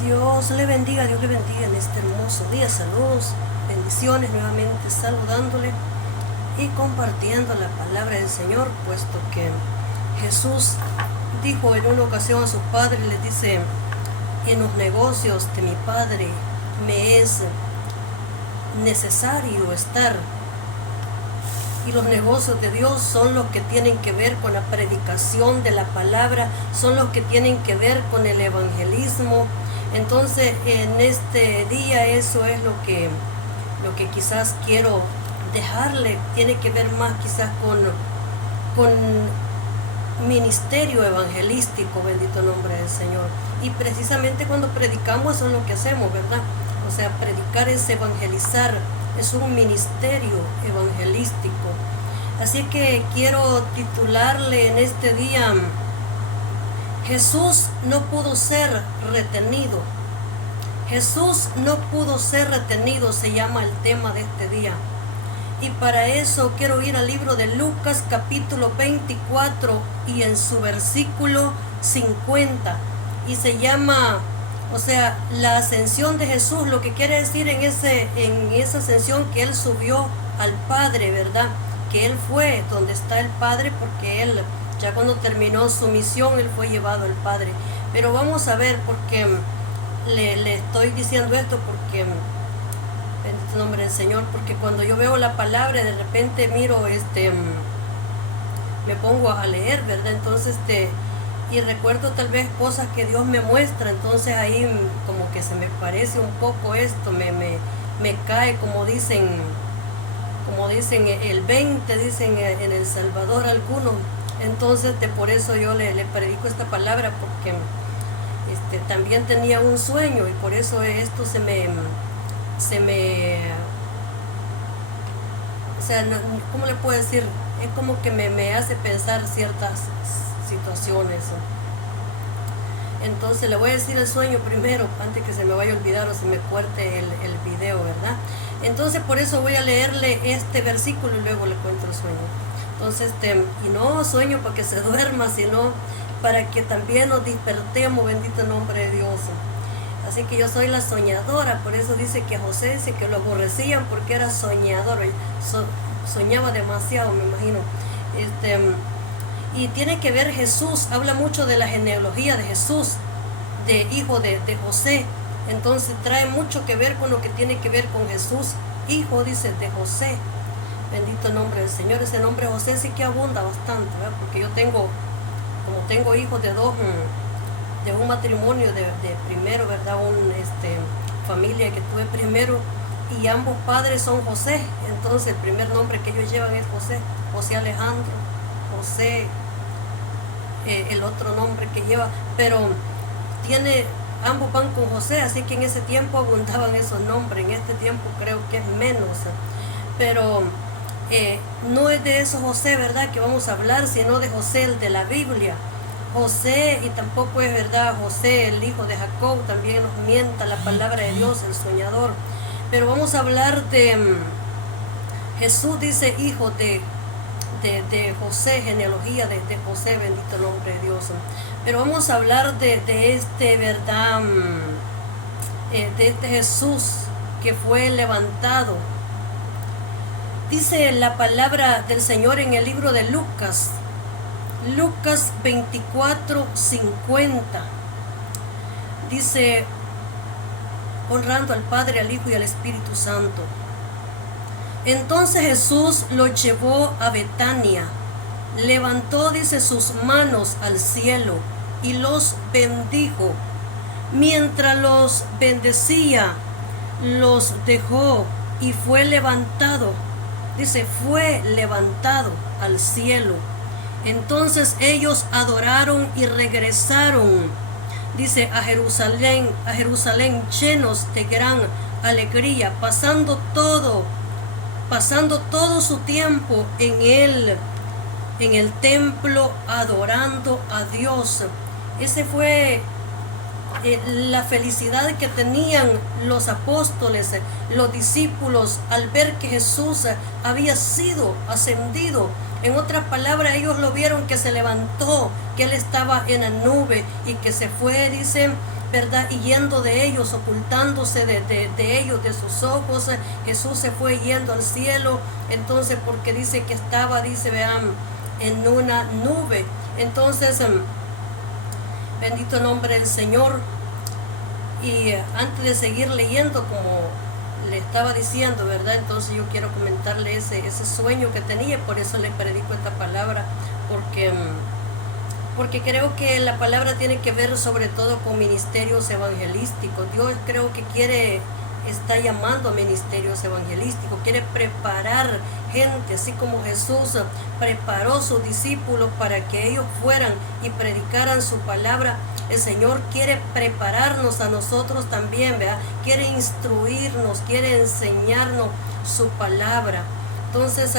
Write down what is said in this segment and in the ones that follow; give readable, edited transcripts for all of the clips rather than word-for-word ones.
Dios le bendiga en este hermoso día. Saludos, bendiciones, nuevamente saludándole y compartiendo la palabra del Señor, puesto que Jesús dijo en una ocasión a sus padres, les dice: en los negocios de mi Padre me es necesario estar. Y los negocios de Dios son los que tienen que ver con la predicación de la palabra, son los que tienen que ver con el evangelismo. Entonces, en este día eso es lo que quizás quiero dejarle. Tiene que ver más quizás con ministerio evangelístico, bendito nombre del Señor. Y precisamente cuando predicamos eso es lo que hacemos, ¿verdad? O sea, predicar es evangelizar, es un ministerio evangelístico. Así que quiero titularle en este día: Jesús no pudo ser retenido. Jesús no pudo ser retenido, se llama el tema de este día. Y para eso quiero ir al libro de Lucas capítulo 24 y en su versículo 50. Y se llama, o sea, la ascensión de Jesús, lo que quiere decir en esa ascensión que Él subió al Padre, ¿verdad? Que Él fue donde está el Padre, porque Él, ya cuando terminó su misión, Él fue llevado al Padre. Pero vamos a ver, porque le estoy diciendo esto, porque en el nombre del Señor, porque cuando yo veo la palabra, de repente miro, me pongo a leer, ¿verdad? Entonces, y recuerdo tal vez cosas que Dios me muestra, entonces ahí como que se me parece un poco esto, me cae, como dicen el 20, dicen en El Salvador algunos. Entonces por eso yo le predico esta palabra, porque también tenía un sueño, y por eso esto se me o sea, ¿cómo le puedo decir? Es como que me hace pensar ciertas situaciones. Entonces le voy a decir el sueño primero, antes que se me vaya a olvidar o se me corte el video, ¿verdad? Entonces por eso voy a leerle este versículo y luego le cuento el sueño. Entonces, y no sueño para que se duerma, sino para que también nos despertemos, bendito nombre de Dios. Así que yo soy la soñadora, por eso dice que a José dice que lo aborrecían porque era soñador, soñaba demasiado, me imagino. Y tiene que ver Jesús, habla mucho de la genealogía de Jesús, de hijo de José. Entonces trae mucho que ver con lo que tiene que ver con Jesús, hijo, dice, de José. Bendito nombre del Señor. Ese nombre José sí que abunda bastante, ¿verdad? Porque yo tengo hijos de un matrimonio de primero, ¿verdad? Familia que tuve primero, y ambos padres son José. Entonces el primer nombre que ellos llevan es José Alejandro, José, el otro nombre que lleva, pero ambos van con José, así que en ese tiempo abundaban esos nombres. En este tiempo creo que es menos, pero no es de esos José, ¿verdad?, que vamos a hablar, sino de José, el de la Biblia. José, y tampoco es verdad José, el hijo de Jacob, también nos mienta la palabra de Dios, el soñador. Pero vamos a hablar de Jesús, dice hijo de José, genealogía de José, bendito nombre de Dios. Pero vamos a hablar de verdad, de este Jesús que fue levantado. Dice la palabra del Señor en el libro de Lucas 24, 50. Dice: honrando al Padre, al Hijo y al Espíritu Santo. Entonces Jesús los llevó a Betania, levantó, dice, sus manos al cielo y los bendijo. Mientras los bendecía, los dejó y fue levantado, dice, fue levantado al cielo. Entonces ellos adoraron y regresaron, dice, a Jerusalén llenos de gran alegría, pasando todo su tiempo en el templo adorando a Dios. Ese fue la felicidad que tenían los apóstoles, los discípulos, al ver que Jesús había sido ascendido. En otras palabras, ellos lo vieron que se levantó, que Él estaba en la nube y que se fue, dice, ¿verdad? Y yendo de ellos, ocultándose de ellos, de sus ojos. Jesús se fue yendo al cielo, entonces porque dice que estaba, dice, vean, en una nube. Entonces, bendito el nombre del Señor. Y antes de seguir leyendo, como le estaba diciendo, ¿verdad? Entonces yo quiero comentarle ese sueño que tenía, por eso le predico esta palabra, porque creo que la palabra tiene que ver sobre todo con ministerios evangelísticos. Dios creo que está llamando a ministerios evangelísticos, quiere preparar gente, así como Jesús preparó a sus discípulos para que ellos fueran y predicaran su palabra. El Señor quiere prepararnos a nosotros también, ¿verdad? Quiere instruirnos, quiere enseñarnos su palabra. Entonces,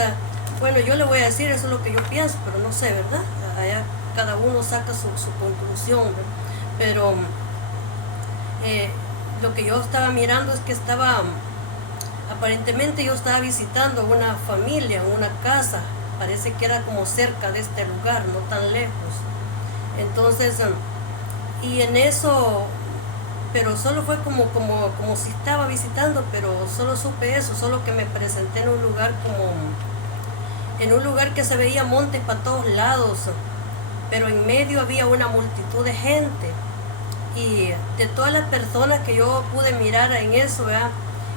bueno, yo le voy a decir, eso es lo que yo pienso, pero no sé, ¿verdad? Allá cada uno saca su conclusión, ¿verdad? Pero lo que yo estaba mirando es que aparentemente yo estaba visitando una familia, una casa, parece que era como cerca de este lugar, no tan lejos. Entonces, y en eso, pero solo fue como si estaba visitando, pero solo supe eso, solo que me presenté en un lugar que se veía montes para todos lados, pero en medio había una multitud de gente. Y de todas las personas que yo pude mirar en eso, ¿verdad?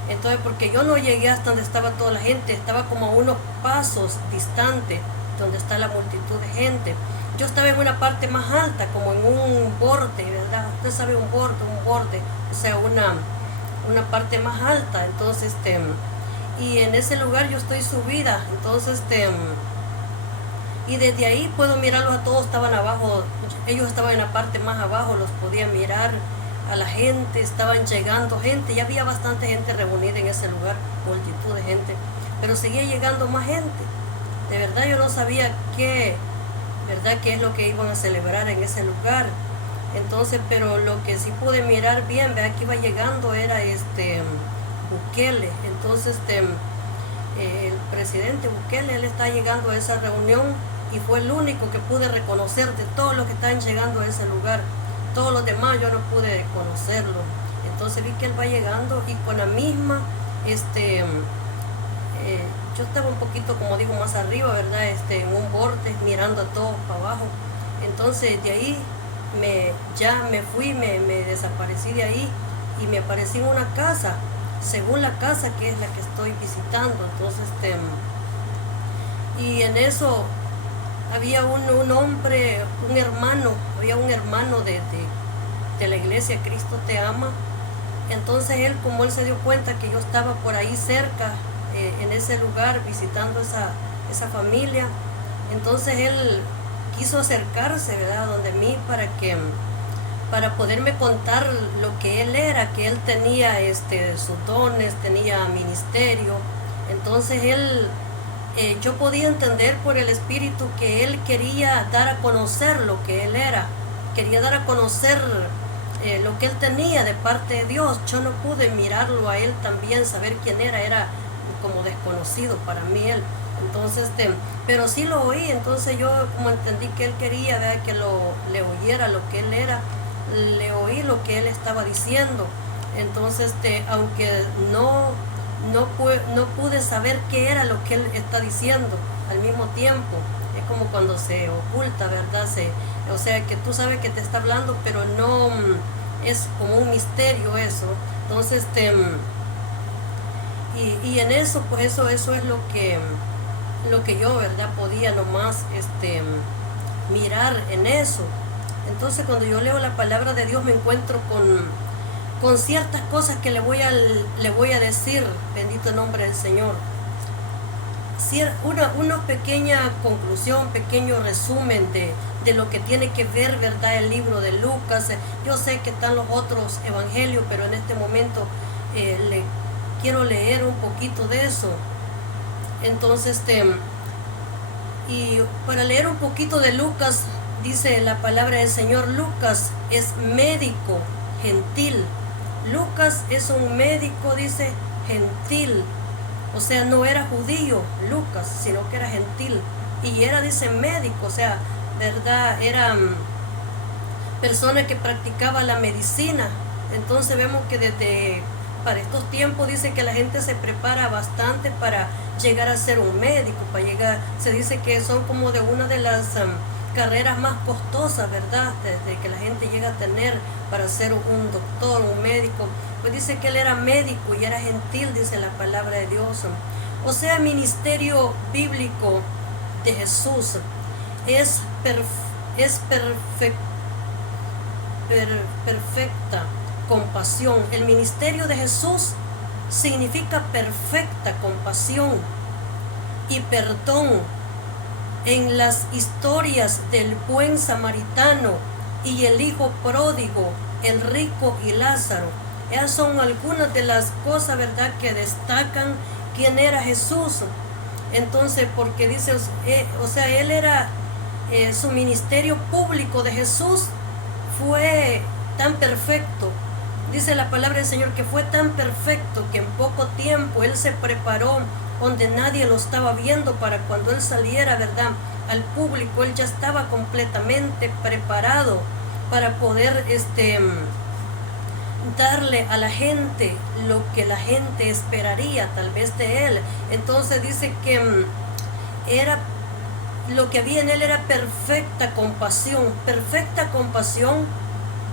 Entonces, porque yo no llegué hasta donde estaba toda la gente, estaba como a unos pasos distante donde está la multitud de gente. Yo estaba en una parte más alta, como en un borde, ¿verdad? Usted sabe, un borde, o sea, una parte más alta. Entonces, y en ese lugar yo estoy subida, entonces, y desde ahí puedo mirarlos a todos, estaban abajo, ellos estaban en la parte más abajo, los podía mirar a la gente, estaban llegando gente, ya había bastante gente reunida en ese lugar, multitud de gente, pero seguía llegando más gente. De verdad yo no sabía qué es lo que iban a celebrar en ese lugar. Entonces, pero lo que sí pude mirar bien, vea que iba llegando era Bukele. Entonces, el presidente Bukele, él está llegando a esa reunión y fue el único que pude reconocer de todos los que están llegando a ese lugar. Todos los demás yo no pude conocerlo. Entonces vi que él va llegando y con la misma, yo estaba un poquito, como digo, más arriba, ¿verdad? En un borde mirando a todos para abajo. Entonces de ahí ya me fui, me desaparecí de ahí y me aparecí en una casa, según la casa que es la que estoy visitando. Entonces, y en eso había un hombre, había un hermano de la iglesia Cristo Te Ama. Entonces él, como él se dio cuenta que yo estaba por ahí cerca, en ese lugar, visitando esa familia, entonces él quiso acercarse, ¿verdad?, donde mí para poderme contar lo que él era, que él tenía sus dones, tenía ministerio. Entonces yo podía entender por el Espíritu que él quería dar a conocer lo que él era, quería dar a conocer lo que él tenía de parte de Dios. Yo no pude mirarlo a él también, saber quién era como desconocido para mí él. Entonces, pero sí lo oí. Entonces yo, como entendí que él quería, ¿verdad?, que le oyera lo que él era, le oí lo que él estaba diciendo. Entonces, aunque no pude saber qué era lo que él está diciendo al mismo tiempo. Es como cuando se oculta, ¿verdad? O sea, que tú sabes que te está hablando, pero no, es como un misterio eso. Entonces, y en eso, pues eso es lo que yo, ¿verdad?, podía nomás mirar en eso. Entonces, cuando yo leo la palabra de Dios, me encuentro con ciertas cosas que le voy a decir, bendito el nombre del Señor. Una pequeña conclusión, pequeño resumen de lo que tiene que ver, ¿verdad?, el libro de Lucas. Yo sé que están los otros evangelios, pero en este momento quiero leer un poquito de eso. Entonces, y para leer un poquito de Lucas, dice la palabra del Señor, Lucas es médico gentil. Lucas es un médico, dice, gentil. O sea, no era judío Lucas, sino que era gentil. Y era, dice, médico, o sea, ¿verdad? Era persona que practicaba la medicina. Entonces vemos que desde para estos tiempos dice que la gente se prepara bastante para llegar a ser un médico, se dice que son como de una de las carreras más costosas, ¿verdad? Desde que la gente llega a tener para ser un doctor, un médico. Pues dice que él era médico y era gentil, dice la palabra de Dios. O sea, el ministerio bíblico de Jesús es perfecta compasión. El ministerio de Jesús significa perfecta compasión y perdón. En las historias del buen samaritano y el hijo pródigo, el rico y Lázaro, esas son algunas de las cosas, ¿verdad?, que destacan quién era Jesús. Entonces, porque dice, o sea, él era, su ministerio público de Jesús fue tan perfecto. Dice la palabra del Señor que fue tan perfecto que en poco tiempo él se preparó donde nadie lo estaba viendo, para cuando él saliera, ¿verdad?, al público, él ya estaba completamente preparado para poder darle a la gente lo que la gente esperaría tal vez de él. Entonces dice que era lo que había en él era perfecta compasión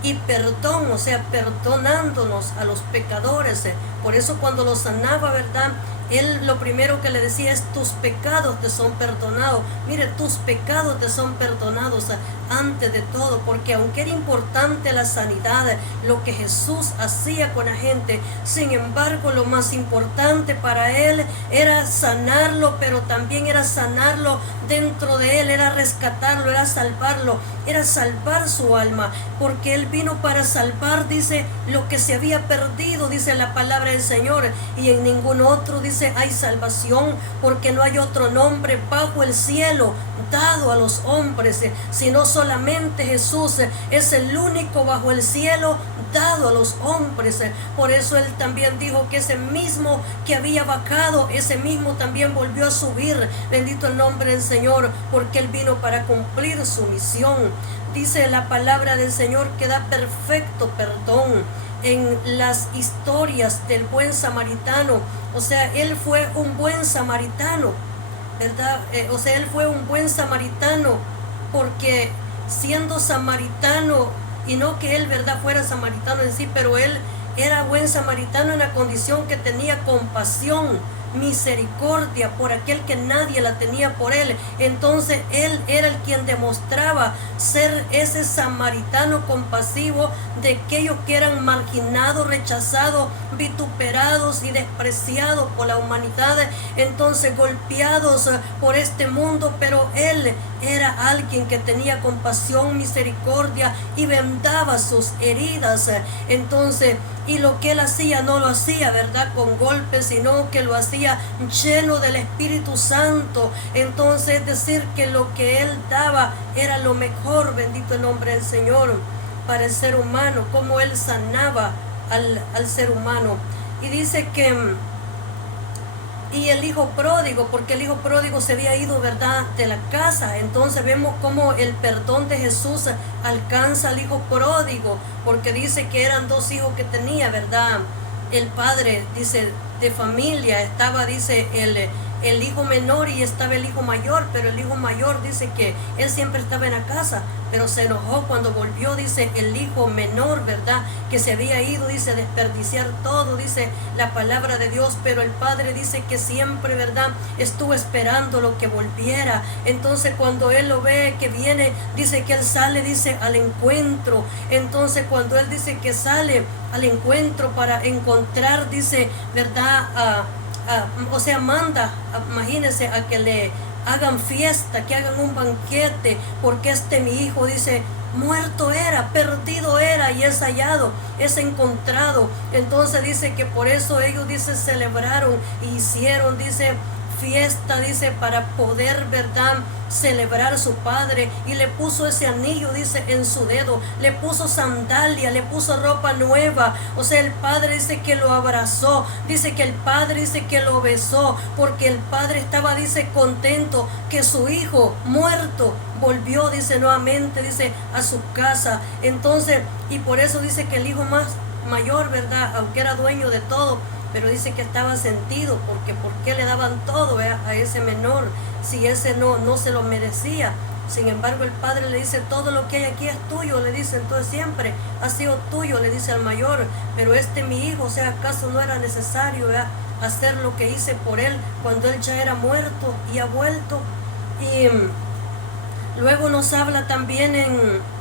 y perdón, o sea, perdonándonos a los pecadores. Por eso cuando los sanaba, ¿verdad?, él lo primero que le decía es: tus pecados te son perdonados. Mire, tus pecados te son perdonados antes de todo, porque aunque era importante la sanidad, lo que Jesús hacía con la gente, sin embargo, lo más importante para él era sanarlo, pero también era sanarlo dentro de él, era rescatarlo, era salvarlo, era salvar su alma, porque él vino para salvar, dice, lo que se había perdido, dice la palabra del Señor, y en ningún otro, dice, hay salvación, porque no hay otro nombre bajo el cielo dado a los hombres, sino solamente Jesús es el único bajo el cielo dado a los hombres. Por eso él también dijo que ese mismo que había bajado, ese mismo también volvió a subir. Bendito el nombre del Señor, porque él vino para cumplir su misión. Dice la palabra del Señor que da perfecto perdón en las historias del buen samaritano. O sea, él fue un buen samaritano, ¿verdad? O sea, él fue un buen samaritano porque siendo samaritano, y no que él, ¿verdad?, fuera samaritano en sí, pero él era buen samaritano en la condición que tenía compasión, misericordia por aquel que nadie la tenía por él. Entonces él era el quien demostraba ser ese samaritano compasivo de aquellos que eran marginados, rechazados, vituperados y despreciados por la humanidad, entonces golpeados por este mundo, pero él era alguien que tenía compasión, misericordia y vendaba sus heridas. Entonces, y lo que él hacía no lo hacía, ¿verdad?, con golpes, sino que lo hacía lleno del Espíritu Santo. Entonces, es decir, que lo que él daba era lo mejor, bendito el nombre del Señor, para el ser humano, como él sanaba al ser humano. Y dice que y el hijo pródigo, porque el hijo pródigo se había ido, ¿verdad?, de la casa. Entonces vemos cómo el perdón de Jesús alcanza al hijo pródigo, porque dice que eran dos hijos que tenía, ¿verdad? El padre, dice, de familia, estaba, dice, el hijo menor y estaba el hijo mayor, pero el hijo mayor dice que él siempre estaba en la casa, pero se enojó cuando volvió, dice, el hijo menor, ¿verdad?, que se había ido, dice, a desperdiciar todo, dice la palabra de Dios, pero el padre dice que siempre, ¿verdad?, estuvo esperando lo que volviera. Entonces cuando él lo ve que viene, dice que él sale, dice, al encuentro. Entonces cuando él dice que sale al encuentro para encontrar, dice, ¿verdad?, o sea, manda, imagínense, a que le hagan fiesta, que hagan un banquete, porque mi hijo, dice, muerto era, perdido era, y es hallado, es encontrado. Entonces dice que por eso ellos, dice, celebraron y hicieron, dice, fiesta, dice, para poder, ¿verdad?, celebrar a su padre, y le puso ese anillo, dice, en su dedo, le puso sandalia, le puso ropa nueva. O sea, el padre dice que lo abrazó, dice que el padre dice que lo besó, porque el padre estaba, dice, contento que su hijo muerto volvió, dice, nuevamente, dice, a su casa. Entonces, y por eso dice que el hijo más mayor, ¿verdad?, aunque era dueño de todo, pero dice que estaba sentido, porque ¿por qué le daban todo a ese menor si ese no se lo merecía? Sin embargo, el padre le dice, todo lo que hay aquí es tuyo, le dice, entonces siempre ha sido tuyo, le dice al mayor, pero mi hijo, o sea, ¿acaso no era necesario hacer lo que hice por él cuando él ya era muerto y ha vuelto? Y luego nos habla también en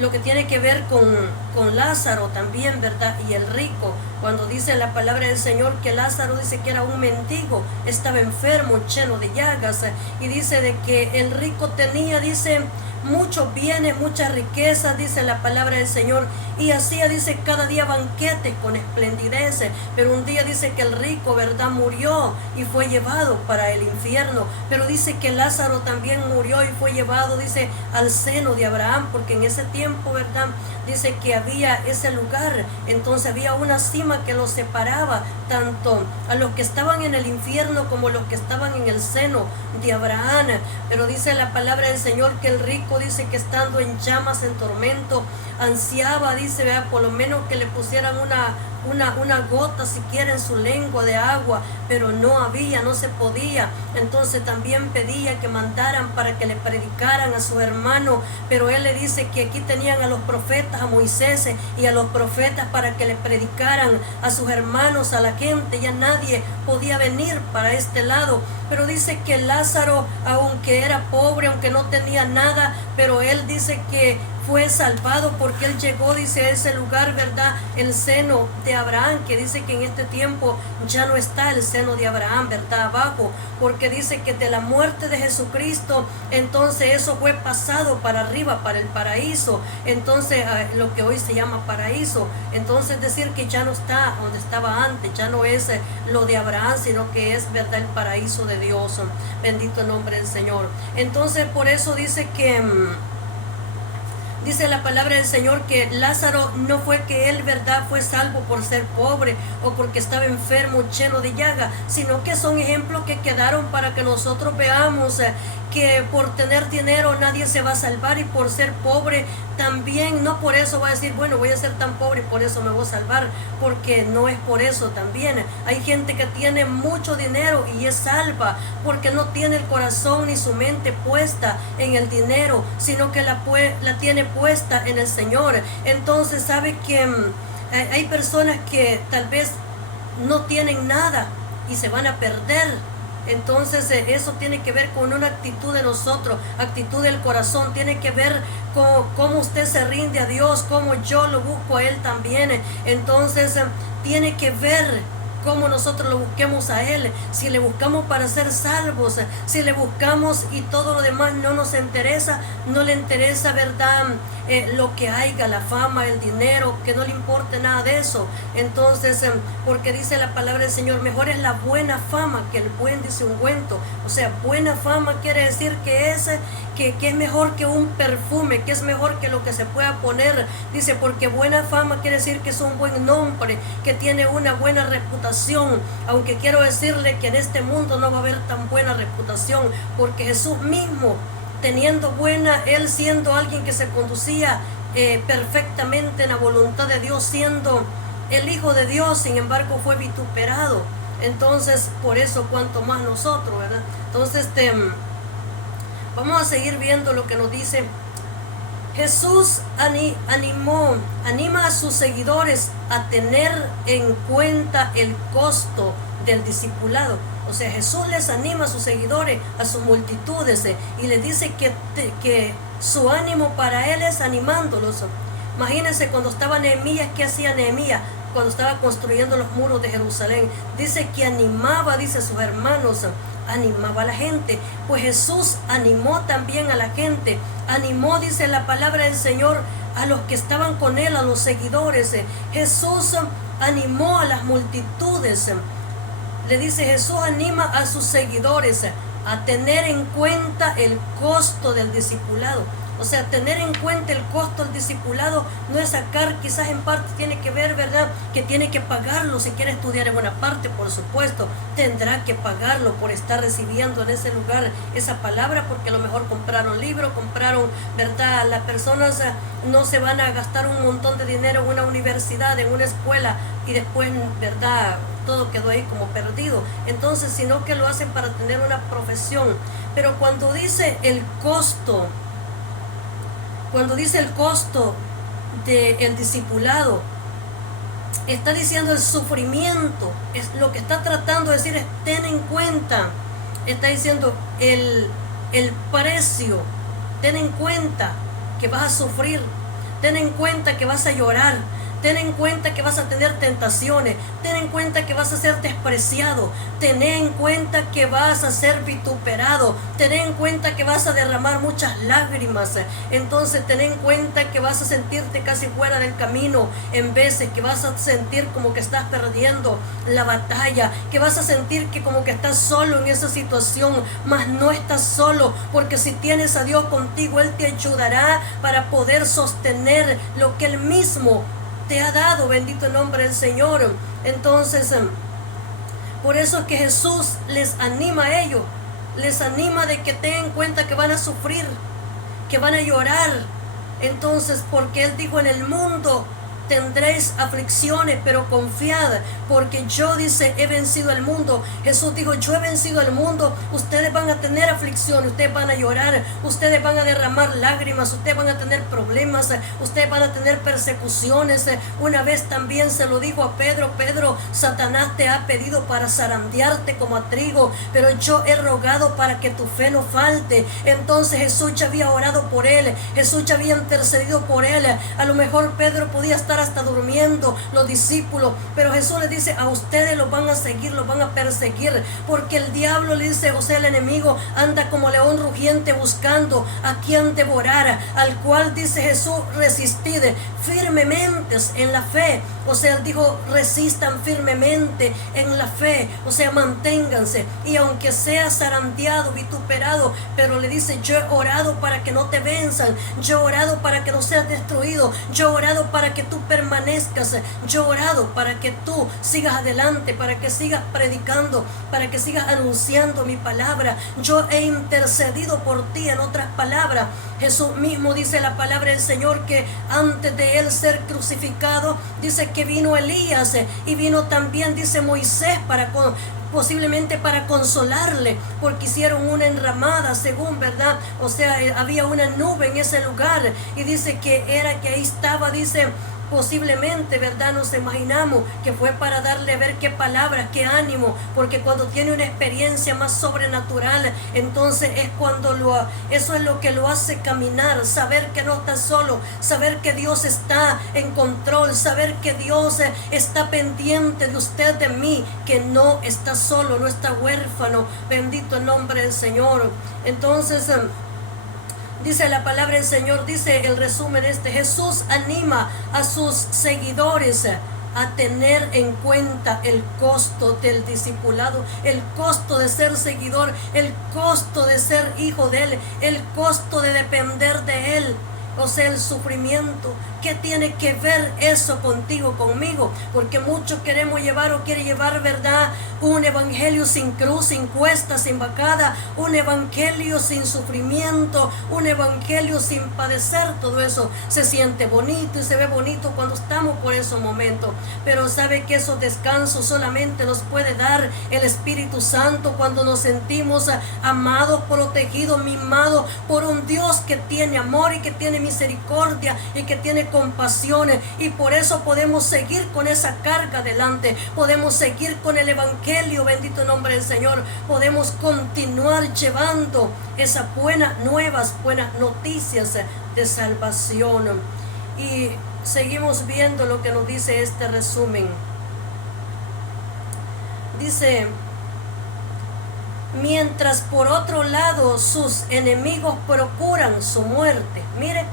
lo que tiene que ver con Lázaro también, ¿verdad? Y el rico, cuando dice la palabra del Señor que Lázaro dice que era un mendigo, estaba enfermo, lleno de llagas, y dice de que el rico tenía, dice, muchos bienes, muchas riquezas, dice la palabra del Señor, y hacía, dice, cada día banquetes con esplendidez, pero un día dice que el rico, ¿verdad?, murió y fue llevado para el infierno, pero dice que Lázaro también murió y fue llevado, dice, al seno de Abraham, porque en ese tiempo, ¿verdad?, dice que había ese lugar, entonces había una cima que los separaba, tanto a los que estaban en el infierno como los que estaban en el seno de Abraham. Pero dice la palabra del Señor que el rico, dice, que estando en llamas, en tormento, ansiaba, dice, vea, por lo menos que le pusieran una gota siquiera en su lengua de agua, pero no había, no se podía. Entonces también pedía que mandaran para que le predicaran a su hermano, pero él le dice que aquí tenían a los profetas, a Moisés y a los profetas, para que le predicaran a sus hermanos, a la gente. Ya nadie podía venir para este lado, pero dice que Lázaro, aunque era pobre, aunque no tenía nada, pero él dice que fue salvado porque él llegó, dice, a ese lugar, ¿verdad?, el seno de Abraham, que dice que en este tiempo ya no está el seno de Abraham, ¿verdad?, abajo, porque dice que de la muerte de Jesucristo, entonces eso fue pasado para arriba, para el paraíso, entonces lo que hoy se llama paraíso. Entonces decir que ya no está donde estaba antes, ya no es lo de Abraham, sino que es, ¿verdad?, el paraíso de Dios. Bendito el nombre del Señor. Entonces por eso dice que dice la palabra del Señor que Lázaro no fue que él, ¿verdad?, fue salvo por ser pobre o porque estaba enfermo, lleno de llaga, sino que son ejemplos que quedaron para que nosotros veamos que por tener dinero nadie se va a salvar, y por ser pobre también, no por eso va a decir, bueno, voy a ser tan pobre y por eso me voy a salvar, porque no es por eso también. Hay gente que tiene mucho dinero y es salva porque no tiene el corazón ni su mente puesta en el dinero, sino que la tiene puesta en el Señor. Entonces sabe que hay personas que tal vez no tienen nada y se van a perder. Entonces eso tiene que ver con una actitud de nosotros, actitud del corazón, tiene que ver con cómo usted se rinde a Dios, cómo yo lo busco a Él también. Entonces tiene que ver cómo nosotros lo busquemos a Él, si le buscamos para ser salvos, si le buscamos y todo lo demás no nos interesa, no le interesa, ¿verdad?, lo que haya, la fama, el dinero, que no le importe nada de eso. Entonces, porque dice la palabra del Señor, mejor es la buena fama que el buen, dice, ungüento. O sea, buena fama quiere decir que es mejor que un perfume, que es mejor que lo que se pueda poner. Dice, porque buena fama quiere decir que es un buen nombre, que tiene una buena reputación. Aunque quiero decirle que en este mundo no va a haber tan buena reputación, porque Jesús mismo, teniendo buena, Él siendo alguien que se conducía perfectamente en la voluntad de Dios, siendo el Hijo de Dios, sin embargo fue vituperado. Entonces, por eso cuanto más nosotros, ¿verdad? Entonces, vamos a seguir viendo lo que nos dice. Jesús anima a sus seguidores a tener en cuenta el costo del discipulado. O sea, Jesús les anima a sus seguidores, a sus multitudes, y les dice que su ánimo para Él es animándolos. Imagínense cuando estaba Nehemías, ¿qué hacía Nehemías? Cuando estaba construyendo los muros de Jerusalén, dice que animaba, dice, a sus hermanos, animaba a la gente. Pues Jesús animó también a la gente, animó, dice la palabra del Señor, a los que estaban con Él, a los seguidores. Jesús animó a las multitudes. le dice, Jesús anima a sus seguidores a tener en cuenta el costo del discipulado. O sea, tener en cuenta el costo del discipulado no es sacar, quizás en parte tiene que ver, ¿verdad? Que tiene que pagarlo. Si quiere estudiar en buena parte, por supuesto, tendrá que pagarlo por estar recibiendo en ese lugar esa palabra, porque a lo mejor compraron libros, compraron, ¿verdad? Las personas no se van a gastar un montón de dinero en una universidad, en una escuela, y después, ¿verdad?, todo quedó ahí como perdido. Entonces, sino que lo hacen para tener una profesión. Pero cuando dice el costo, del discipulado, está diciendo el sufrimiento. Es lo que está tratando de decir, es ten en cuenta. Está diciendo el precio. Ten en cuenta que vas a sufrir. Ten en cuenta que vas a llorar. Ten en cuenta que vas a tener tentaciones. Ten en cuenta que vas a ser despreciado. Ten en cuenta que vas a ser vituperado. Ten en cuenta que vas a derramar muchas lágrimas. Entonces ten en cuenta que vas a sentirte casi fuera del camino en veces, que vas a sentir como que estás perdiendo la batalla, que vas a sentir que como que estás solo en esa situación, mas no estás solo, porque si tienes a Dios contigo, Él te ayudará para poder sostener lo que Él mismo te ha dado. Bendito el nombre del Señor. Entonces, por eso es que Jesús les anima a ellos, les anima de que tengan en cuenta que van a sufrir, que van a llorar. Entonces, porque Él dijo, en el mundo tendréis aflicciones, pero confiad, porque yo, dice, he vencido el mundo. Jesús dijo, yo he vencido el mundo. Ustedes van a tener aflicción, ustedes van a llorar, ustedes van a derramar lágrimas, ustedes van a tener problemas, ustedes van a tener persecuciones. Una vez también se lo dijo a Pedro, Pedro, Satanás te ha pedido para zarandearte como a trigo, pero yo he rogado para que tu fe no falte. Entonces Jesús ya había orado por él, Jesús ya había intercedido por él. A lo mejor Pedro podía estar hasta durmiendo, los discípulos, pero Jesús les dice, a ustedes los van a seguir, los van a perseguir, porque el diablo, le dice, o sea, el enemigo anda como león rugiente buscando a quien devorar, al cual, dice Jesús, resistid firmemente en la fe. O sea, Él dijo, resistan firmemente en la fe, o sea, manténganse, y aunque seas zarandeado, vituperado, pero le dice, yo he orado para que no te venzan, yo he orado para que no seas destruido, yo he orado para que tú permanezcas, yo he orado para que tú sigas adelante, para que sigas predicando, para que sigas anunciando mi palabra. Yo he intercedido por ti. En otras palabras, Jesús mismo dice la palabra del Señor que antes de Él ser crucificado, dice que vino Elías y vino también, dice, Moisés posiblemente para consolarle, porque hicieron una enramada, según, ¿verdad? O sea, había una nube en ese lugar, y dice que ahí estaba, dice, posiblemente, ¿verdad? Nos imaginamos que fue para darle a ver qué palabras, qué ánimo, porque cuando tiene una experiencia más sobrenatural, entonces es cuando eso es lo que lo hace caminar, saber que no está solo, saber que Dios está en control, saber que Dios está pendiente de usted, de mí, que no está solo, no está huérfano. Bendito el nombre del Señor. Entonces, dice la palabra del Señor, dice el resumen Jesús anima a sus seguidores a tener en cuenta el costo del discipulado, el costo de ser seguidor, el costo de ser hijo de Él, el costo de depender de Él. O sea, el sufrimiento. ¿Qué tiene que ver eso contigo, conmigo? Porque muchos queremos llevar o quiere llevar, ¿verdad?, un evangelio sin cruz, sin cuesta, sin vacada, un evangelio sin sufrimiento, un evangelio sin padecer. Todo eso se siente bonito y se ve bonito cuando estamos por esos momentos, pero sabe que esos descansos solamente los puede dar el Espíritu Santo cuando nos sentimos amados, protegidos, mimados por un Dios que tiene amor y que tiene misericordia y que tiene compasión, y por eso podemos seguir con esa carga adelante, podemos seguir con el evangelio, bendito el nombre del Señor, podemos continuar llevando esas buenas nuevas, buenas noticias de salvación. Y seguimos viendo lo que nos dice este resumen. Dice, mientras por otro lado sus enemigos procuran su muerte. Mire,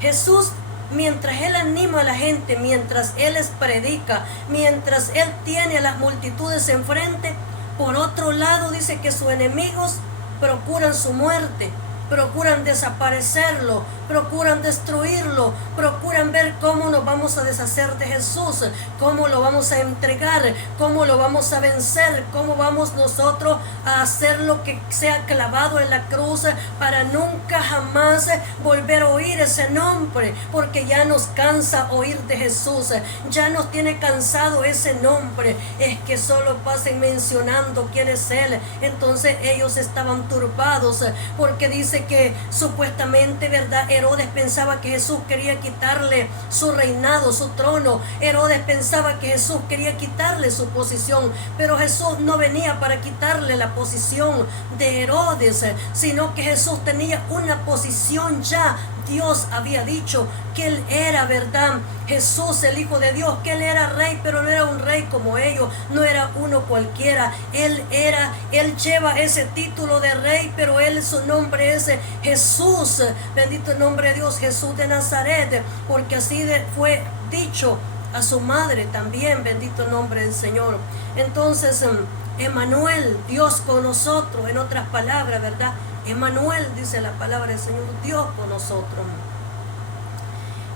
Jesús mientras Él anima a la gente, mientras Él les predica, mientras Él tiene a las multitudes enfrente, por otro lado dice que sus enemigos procuran su muerte, procuran desaparecerlo, procuran destruirlo, procuran ver cómo nos vamos a deshacer de Jesús, cómo lo vamos a entregar, cómo lo vamos a vencer, cómo vamos nosotros a hacer lo que sea clavado en la cruz para nunca jamás volver a oír ese nombre, porque ya nos cansa oír de Jesús, ya nos tiene cansado ese nombre. Es que solo pasen mencionando quién es Él. Entonces ellos estaban turbados porque dice que supuestamente, ¿verdad?, Herodes pensaba que Jesús quería quitarle su reinado, su trono. Herodes pensaba que Jesús quería quitarle su posición, pero Jesús no venía para quitarle la posición de Herodes, sino que Jesús tenía una posición ya. Dios había dicho que Él era, ¿verdad?, Jesús, el Hijo de Dios, que Él era rey, pero no era un rey como ellos, no era uno cualquiera. Él lleva ese título de rey, pero su nombre es Jesús, bendito el nombre de Dios, Jesús de Nazaret, porque así fue dicho a su madre también, bendito el nombre del Señor. Entonces, Emmanuel, Dios con nosotros, en otras palabras, ¿verdad? Emmanuel, dice la palabra del Señor, Dios con nosotros.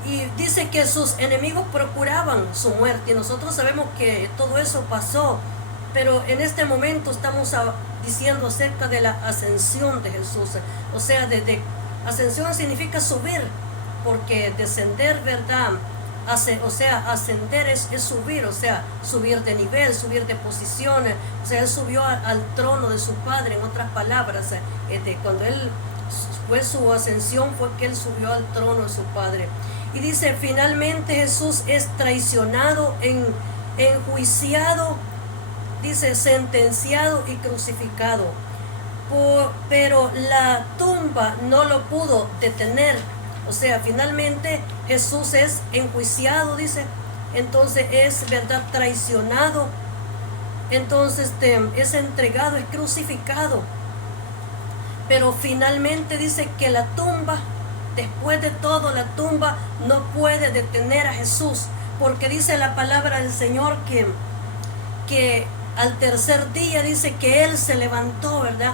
Y dice que sus enemigos procuraban su muerte. Y nosotros sabemos que todo eso pasó, pero en este momento estamos diciendo acerca de la ascensión de Jesús. O sea, ascensión significa subir, porque descender, ¿verdad? Ascender es subir, o sea, subir de nivel, subir de posición. O sea, Él subió al trono de su Padre, en otras palabras. Cuando Él fue su ascensión, fue que Él subió al trono de su Padre. Y dice, finalmente Jesús es traicionado, enjuiciado, dice, sentenciado y crucificado. Pero la tumba no lo pudo detener. O sea, finalmente Jesús es enjuiciado, dice, entonces es, ¿verdad?, traicionado, entonces es entregado, es crucificado. Pero finalmente dice que la tumba, después de todo, la tumba no puede detener a Jesús, porque dice la palabra del Señor que al tercer día dice que Él se levantó, ¿verdad?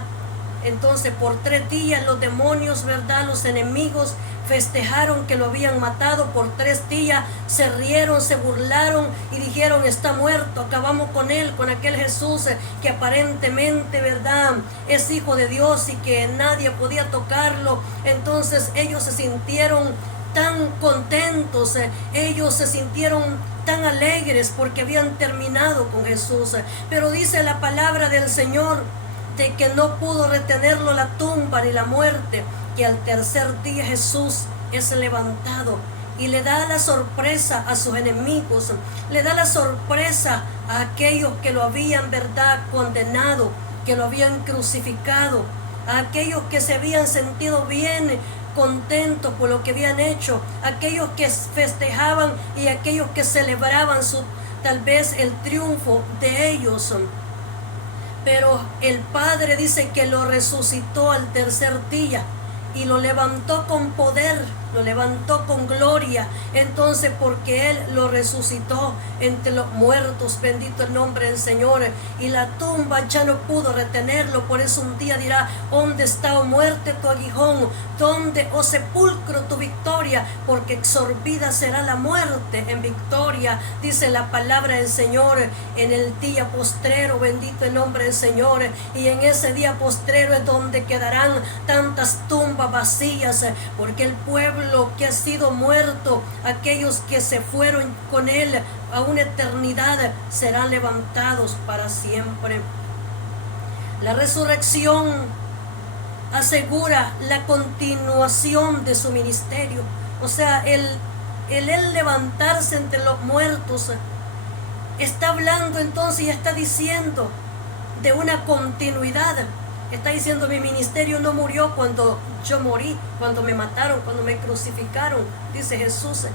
Entonces por 3 días los demonios, ¿verdad?, los enemigos festejaron que lo habían matado. Por 3 días se rieron, se burlaron y dijeron, está muerto, acabamos con él, con aquel Jesús que aparentemente, ¿verdad?, es Hijo de Dios y que nadie podía tocarlo. Entonces ellos se sintieron tan contentos, ellos se sintieron tan alegres porque habían terminado con Jesús. Pero dice la palabra del Señor de que no pudo retenerlo la tumba ni la muerte, que al tercer día Jesús es levantado y le da la sorpresa a sus enemigos, le da la sorpresa a aquellos que lo habían, ¿verdad?, condenado, que lo habían crucificado, a aquellos que se habían sentido bien contentos por lo que habían hecho, aquellos que festejaban y aquellos que celebraban tal vez el triunfo de ellos. Pero el Padre dice que lo resucitó al tercer día y lo levantó con poder, lo levantó con gloria. Entonces, porque Él lo resucitó entre los muertos, bendito el nombre del Señor, y la tumba ya no pudo retenerlo. Por eso un día dirá, ¿dónde está, oh muerte, tu aguijón? ¿Dónde, oh sepulcro, tu victoria? Porque exorbida será la muerte en victoria, dice la palabra del Señor, en el día postrero, bendito el nombre del Señor. Y en ese día postrero es donde quedarán tantas tumbas vacías, porque el pueblo que ha sido muerto, aquellos que se fueron con Él a una eternidad, serán levantados para siempre. La resurrección asegura la continuación de su ministerio. O sea, el levantarse entre los muertos está hablando entonces y está diciendo de una continuidad. Está diciendo, mi ministerio no murió cuando yo morí, cuando me mataron, cuando me crucificaron, dice Jesús.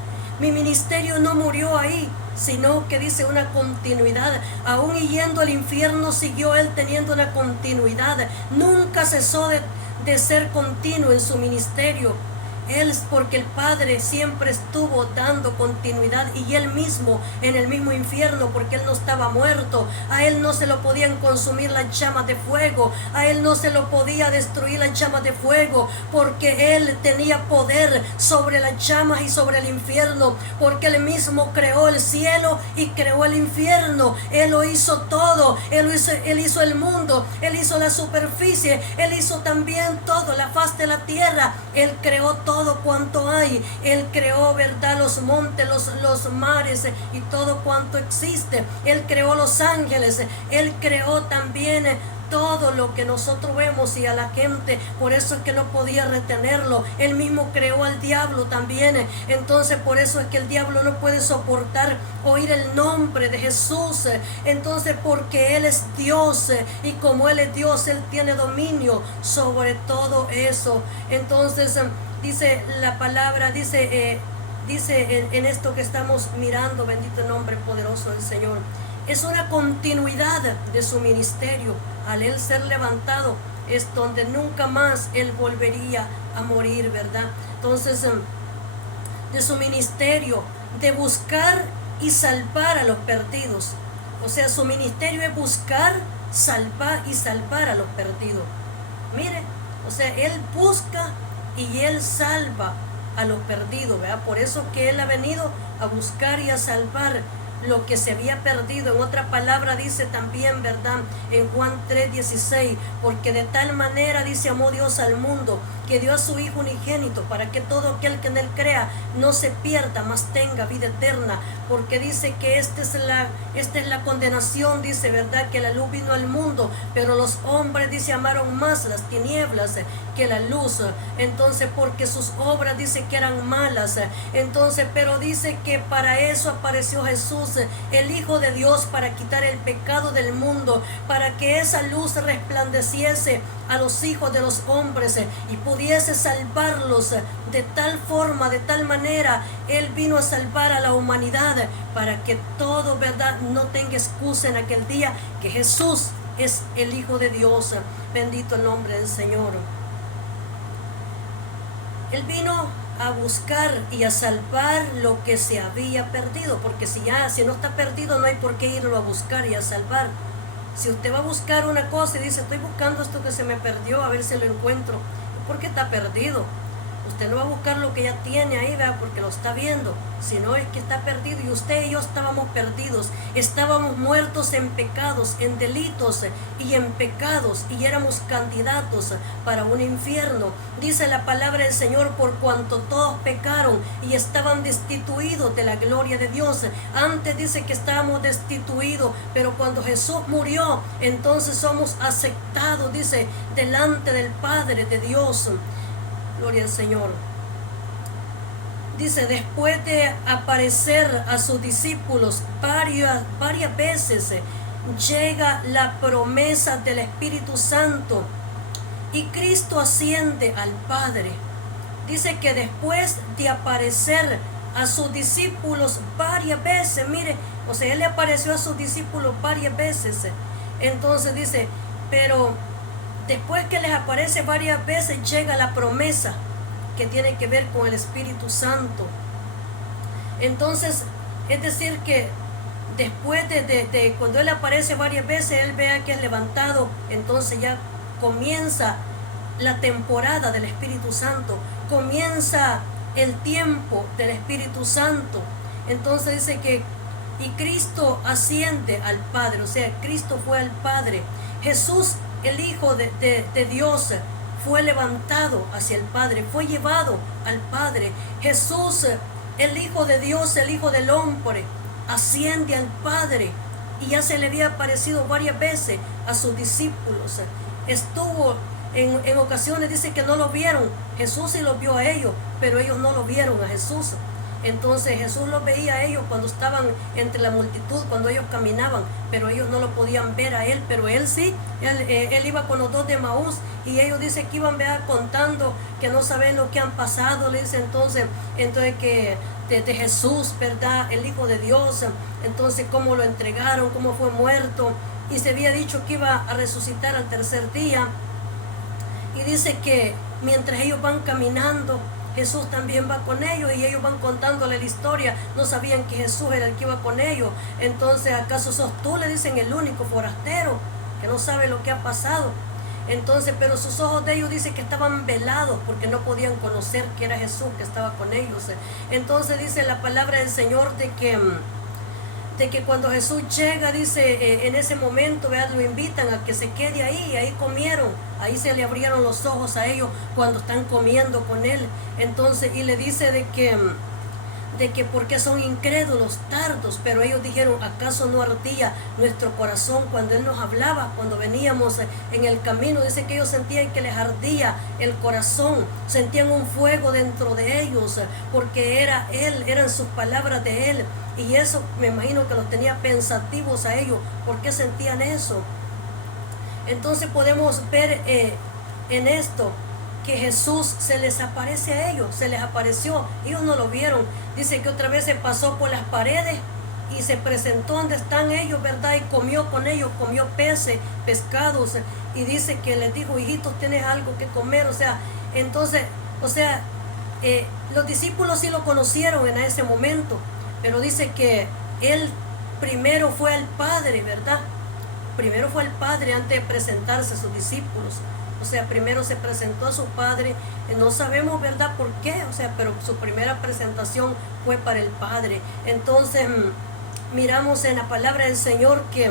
Mi ministerio no murió ahí, sino que dice una continuidad. Aún yendo al infierno, siguió Él teniendo una continuidad. Nunca cesó de ser continuo en su ministerio. porque el Padre siempre estuvo dando continuidad, y Él mismo en el mismo infierno, porque Él no estaba muerto. A Él no se lo podían consumir las llamas de fuego, a Él no se lo podía destruir las llamas de fuego, porque Él tenía poder sobre las llamas y sobre el infierno, porque Él mismo creó el cielo y creó el infierno. Él lo hizo todo. Él hizo el mundo, Él hizo la superficie, Él hizo también todo, la faz de la tierra. Él creó todo cuanto hay. Él creó, ¿verdad?, los montes, los mares y todo cuanto existe. Él creó los ángeles. Él creó también todo lo que nosotros vemos y a la gente. Por eso es que no podía retenerlo. Él mismo creó al diablo también. Entonces por eso es que el diablo no puede soportar oír el nombre de Jesús. Entonces porque Él es Dios, y como Él es Dios, Él tiene dominio sobre todo eso. Entonces dice la palabra, dice en esto que estamos mirando, bendito el nombre poderoso del Señor, es una continuidad de su ministerio. Al Él ser levantado es donde nunca más Él volvería a morir, ¿verdad? Entonces, de su ministerio de buscar y salvar a los perdidos. O sea, su ministerio es buscar, salvar y salvar a los perdidos. Mire, o sea, Él busca y Él salva a los perdidos, ¿verdad? Por eso que Él ha venido a buscar y a salvar lo que se había perdido. En otra palabra dice también, ¿verdad?, en Juan 3:16, porque de tal manera, dice, amó Dios al mundo, que dio a su Hijo unigénito, para que todo aquel que en Él crea no se pierda, mas tenga vida eterna. Porque dice que esta es la condenación, dice, ¿verdad?, que la luz vino al mundo, pero los hombres, dice, amaron más las tinieblas que la luz. Entonces, porque sus obras, dice, que eran malas. Entonces, pero dice que para eso apareció Jesús, el Hijo de Dios, para quitar el pecado del mundo, para que esa luz resplandeciese a los hijos de los hombres y pudiese salvarlos de tal forma, de tal manera. Él vino a salvar a la humanidad para que todo, ¿verdad?, no tenga excusa en aquel día, que Jesús es el Hijo de Dios. Bendito el nombre del Señor. Él vino a buscar y a salvar lo que se había perdido, porque si no está perdido, no hay por qué irlo a buscar y a salvar. Si usted va a buscar una cosa y dice, estoy buscando esto que se me perdió, a ver si lo encuentro, porque está perdido. Usted no va a buscar lo que ya tiene ahí, ¿verdad?, porque lo está viendo, sino es que está perdido. Y usted y yo estábamos perdidos, estábamos muertos en pecados, en delitos y en pecados, y éramos candidatos para un infierno. Dice la palabra del Señor, por cuanto todos pecaron y estaban destituidos de la gloria de Dios. Antes dice que estábamos destituidos, pero cuando Jesús murió, entonces somos aceptados, dice, delante del Padre de Dios. Gloria al Señor. Dice, después de aparecer a sus discípulos varias veces, llega la promesa del Espíritu Santo y Cristo asciende al Padre. Dice que después de aparecer a sus discípulos varias veces, mire, o sea, Él le apareció a sus discípulos varias veces. Entonces dice, pero después que les aparece varias veces, llega la promesa que tiene que ver con el Espíritu Santo. Entonces, es decir que después de cuando Él aparece varias veces, Él vea que es levantado, entonces ya comienza la temporada del Espíritu Santo, comienza el tiempo del Espíritu Santo. Entonces dice que, y Cristo asciende al Padre, o sea, Cristo fue al Padre. Jesús, el Hijo de Dios, fue levantado hacia el Padre, fue llevado al Padre. Jesús, el Hijo de Dios, el Hijo del hombre, asciende al Padre, y ya se le había aparecido varias veces a sus discípulos. Estuvo en ocasiones, dice que no lo vieron. Jesús sí los vio a ellos, pero ellos no lo vieron a Jesús. Entonces Jesús los veía a ellos cuando estaban entre la multitud, cuando ellos caminaban, pero ellos no lo podían ver a Él, pero Él sí. Él iba con los dos de Maús, y ellos dicen que iban contando que no saben lo que han pasado, le dice entonces que de Jesús, ¿verdad?, el Hijo de Dios, entonces cómo lo entregaron, cómo fue muerto, y se había dicho que iba a resucitar al tercer día. Y dice que mientras ellos van caminando, Jesús también va con ellos y ellos van contándole la historia. No sabían que Jesús era el que iba con ellos. Entonces, ¿acaso sos tú? Le dicen, el único forastero que no sabe lo que ha pasado. Entonces, pero sus ojos de ellos dice que estaban velados porque no podían conocer que era Jesús que estaba con ellos. Entonces dice la palabra del Señor de que cuando Jesús llega, dice, en ese momento, ¿verdad?, lo invitan a que se quede ahí, y ahí comieron, ahí se le abrieron los ojos a ellos cuando están comiendo con él. Entonces, y le dice de que porque son incrédulos, tardos, pero ellos dijeron, ¿acaso no ardía nuestro corazón cuando Él nos hablaba, cuando veníamos en el camino? Dice que ellos sentían que les ardía el corazón, sentían un fuego dentro de ellos, porque era Él, eran sus palabras de Él, y eso me imagino que los tenía pensativos a ellos. ¿Por qué sentían eso? Entonces podemos ver en esto que Jesús se les aparece a ellos, se les apareció, ellos no lo vieron. Dice que otra vez se pasó por las paredes y se presentó donde están ellos, ¿verdad? Y comió con ellos, comió peces, pescados, y dice que les dijo, hijitos, ¿tienes algo que comer? O sea, entonces, los discípulos sí lo conocieron en ese momento, pero dice que Él primero fue al Padre, ¿verdad? Primero fue al Padre antes de presentarse a sus discípulos. O sea, primero se presentó a su Padre, no sabemos, ¿verdad?, por qué, o sea, pero su primera presentación fue para el Padre. Entonces, miramos en la palabra del Señor que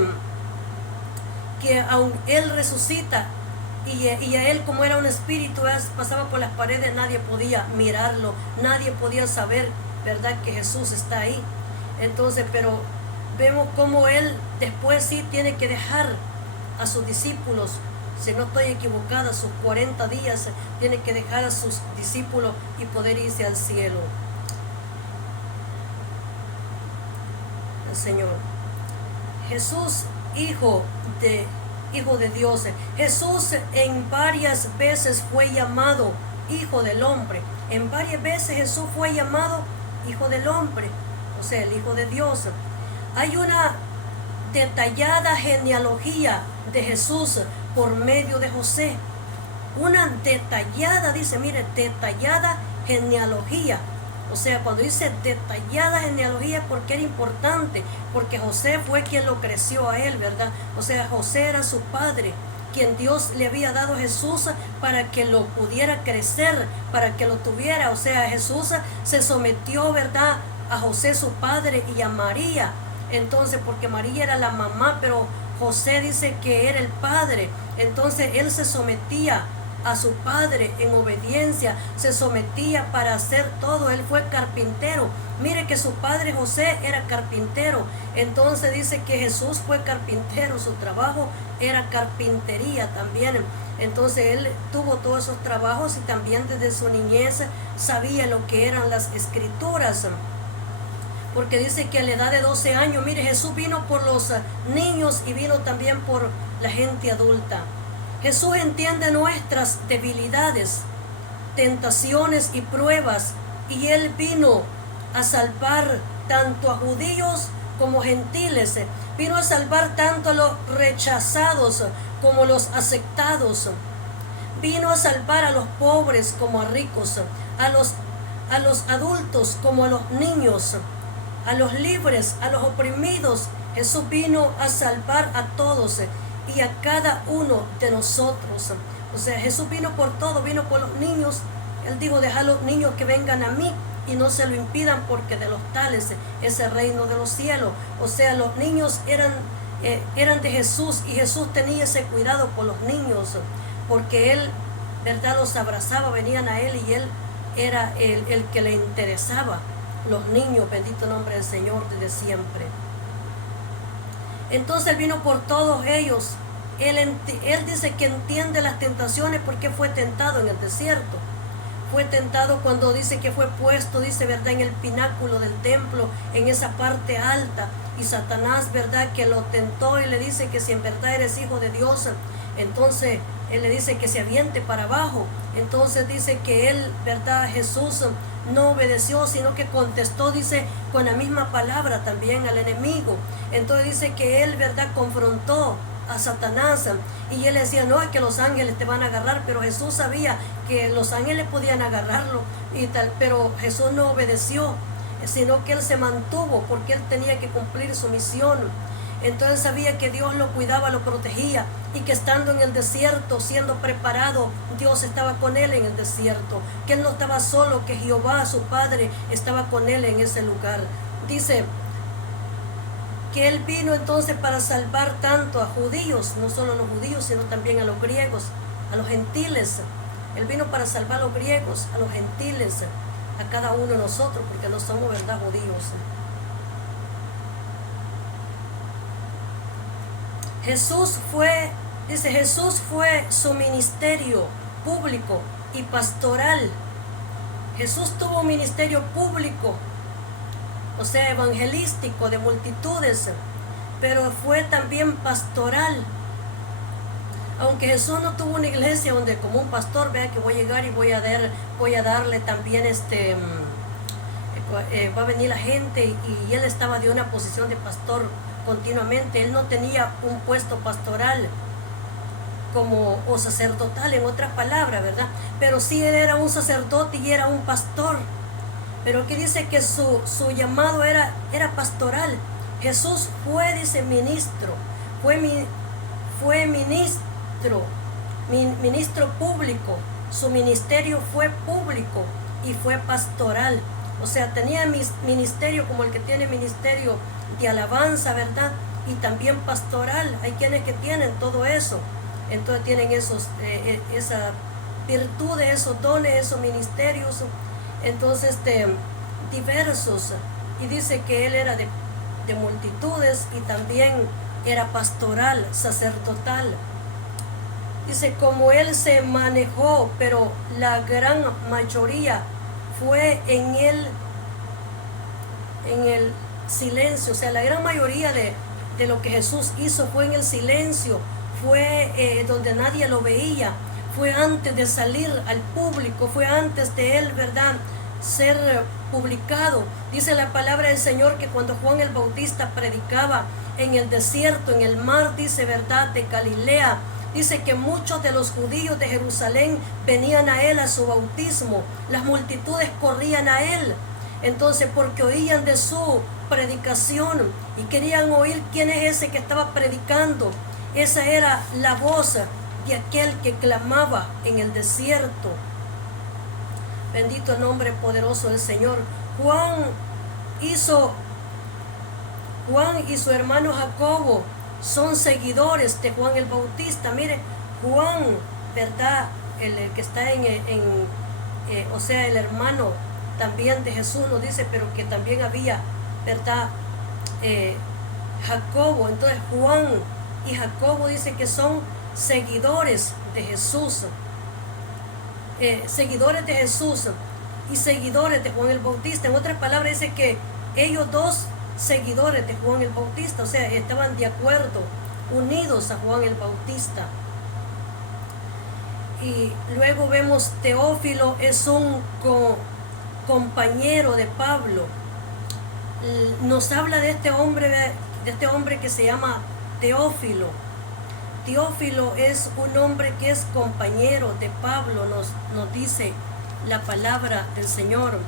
aun Él resucita, y a Él, como era un espíritu, pasaba por las paredes, nadie podía mirarlo, nadie podía saber, ¿verdad?, que Jesús está ahí. Entonces, pero vemos cómo Él después sí tiene que dejar a sus discípulos. Si no estoy equivocada, sus 40 días tiene que dejar a sus discípulos y poder irse al cielo. El Señor Jesús, hijo de Dios. Jesús en varias veces fue llamado Hijo del Hombre. En varias veces Jesús fue llamado Hijo del Hombre, o sea, el Hijo de Dios. Hay una detallada genealogía de Jesús por medio de José. Una detallada, dice, mire, detallada genealogía. O sea, cuando dice detallada genealogía, porque era importante, porque José fue quien lo creció a él, ¿verdad? O sea, José era su padre, quien Dios le había dado a Jesús para que lo pudiera crecer, para que lo tuviera. O sea, Jesús se sometió, ¿verdad?, a José su padre y a María. Entonces, porque María era la mamá, pero José dice que era el padre. Entonces él se sometía a su padre en obediencia, se sometía para hacer todo. Él fue carpintero. Mire que su padre José era carpintero. Entonces dice que Jesús fue carpintero, su trabajo era carpintería también. Entonces él tuvo todos esos trabajos y también desde su niñez sabía lo que eran las escrituras. Porque dice que a la edad de 12 años, mire, Jesús vino por los niños y vino también por la gente adulta. Jesús entiende nuestras debilidades, tentaciones y pruebas, y Él vino a salvar tanto a judíos como gentiles. Vino a salvar tanto a los rechazados como a los aceptados. Vino a salvar a los pobres como a ricos, a los adultos como a los niños, a los libres, a los oprimidos. Jesús vino a salvar a todos y a cada uno de nosotros. O sea, Jesús vino por todo, vino por los niños. Él dijo, dejad los niños que vengan a mí y no se lo impidan, porque de los tales es el reino de los cielos. O sea, los niños eran de Jesús, y Jesús tenía ese cuidado por los niños, porque Él, ¿verdad?, los abrazaba, venían a Él, y Él era el que le interesaba. Los niños, bendito nombre del Señor desde siempre. Entonces Él vino por todos ellos. Él dice que entiende las tentaciones porque fue tentado en el desierto. Fue tentado cuando dice que fue puesto, dice, ¿verdad?, en el pináculo del templo, en esa parte alta. Y Satanás, ¿verdad?, que lo tentó y le dice que si en verdad eres hijo de Dios, entonces Él le dice que se aviente para abajo. Entonces dice que Él, ¿verdad?, Jesús no obedeció, sino que contestó, dice, con la misma palabra también al enemigo. Entonces dice que Él, ¿verdad?, confrontó a Satanás, y él decía, no, es que los ángeles te van a agarrar, pero Jesús sabía que los ángeles podían agarrarlo y tal, pero Jesús no obedeció, sino que él se mantuvo porque él tenía que cumplir su misión. Entonces sabía que Dios lo cuidaba, lo protegía, y que estando en el desierto, siendo preparado, Dios estaba con él en el desierto, que él no estaba solo, que Jehová, su Padre, estaba con él en ese lugar. Dice que él vino entonces para salvar tanto a judíos, no solo a los judíos, sino también a los griegos, a los gentiles. Él vino para salvar a los griegos, a los gentiles, a cada uno de nosotros, porque no somos, ¿verdad?, judíos. Jesús fue su ministerio público y pastoral. Jesús tuvo un ministerio público, o sea, evangelístico, de multitudes, pero fue también pastoral. Aunque Jesús no tuvo una iglesia donde como un pastor, vea que voy a llegar y voy a darle también va a venir la gente, y él estaba de una posición de pastor continuamente. Él no tenía un puesto pastoral o sacerdotal, en otras palabras, ¿verdad? Pero sí, él era un sacerdote y era un pastor. Pero aquí dice que su llamado era pastoral. Jesús fue, dice, ministro, fue ministro público. Su ministerio fue público y fue pastoral. O sea, tenía ministerio como el que tiene ministerio de alabanza, ¿verdad? Y también pastoral. Hay quienes que tienen todo eso. Entonces tienen esa virtudes, esos dones, esos ministerios. Entonces, diversos. Y dice que él era de multitudes y también era pastoral, sacerdotal. Dice, como él se manejó, pero la gran mayoría fue en el silencio. O sea, la gran mayoría de lo que Jesús hizo fue en el silencio, fue donde nadie lo veía, fue antes de salir al público, fue antes de él, ¿verdad?, ser publicado. Dice la palabra del Señor que cuando Juan el Bautista predicaba en el desierto, en el mar, dice, ¿verdad?, de Galilea, dice que muchos de los judíos de Jerusalén venían a él a su bautismo. Las multitudes corrían a él. Entonces, porque oían de su predicación y querían oír quién es ese que estaba predicando. Esa era la voz de aquel que clamaba en el desierto. Bendito el nombre poderoso del Señor. Juan y su hermano Jacobo son seguidores de Juan el Bautista. Mire, Juan, ¿verdad?, el que está o sea, el hermano también de Jesús, nos dice, pero que también había, ¿verdad?, Jacobo. Entonces Juan y Jacobo dice que son seguidores de Jesús. Seguidores de Jesús y seguidores de Juan el Bautista. En otras palabras, dice que ellos dos, seguidores de Juan el Bautista, o sea, estaban de acuerdo, unidos a Juan el Bautista. Y luego vemos Teófilo, es un compañero de Pablo. Nos habla de este hombre que se llama Teófilo. Teófilo es un hombre que es compañero de Pablo, nos dice la palabra del Señor.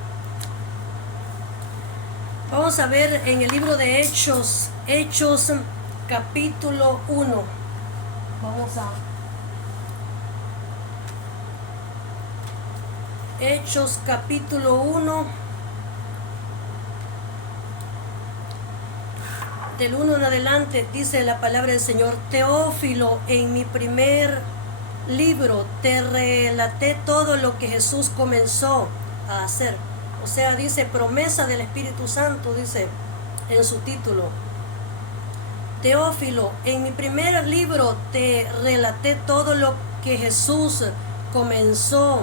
Vamos a ver en el libro de Hechos capítulo 1. Vamos a Hechos capítulo 1. Del 1 en adelante dice la palabra del Señor: Teófilo, en mi primer libro te relaté todo lo que Jesús comenzó a hacer. O sea, dice promesa del Espíritu Santo, dice en su título. Teófilo, en mi primer libro te relaté todo lo que Jesús comenzó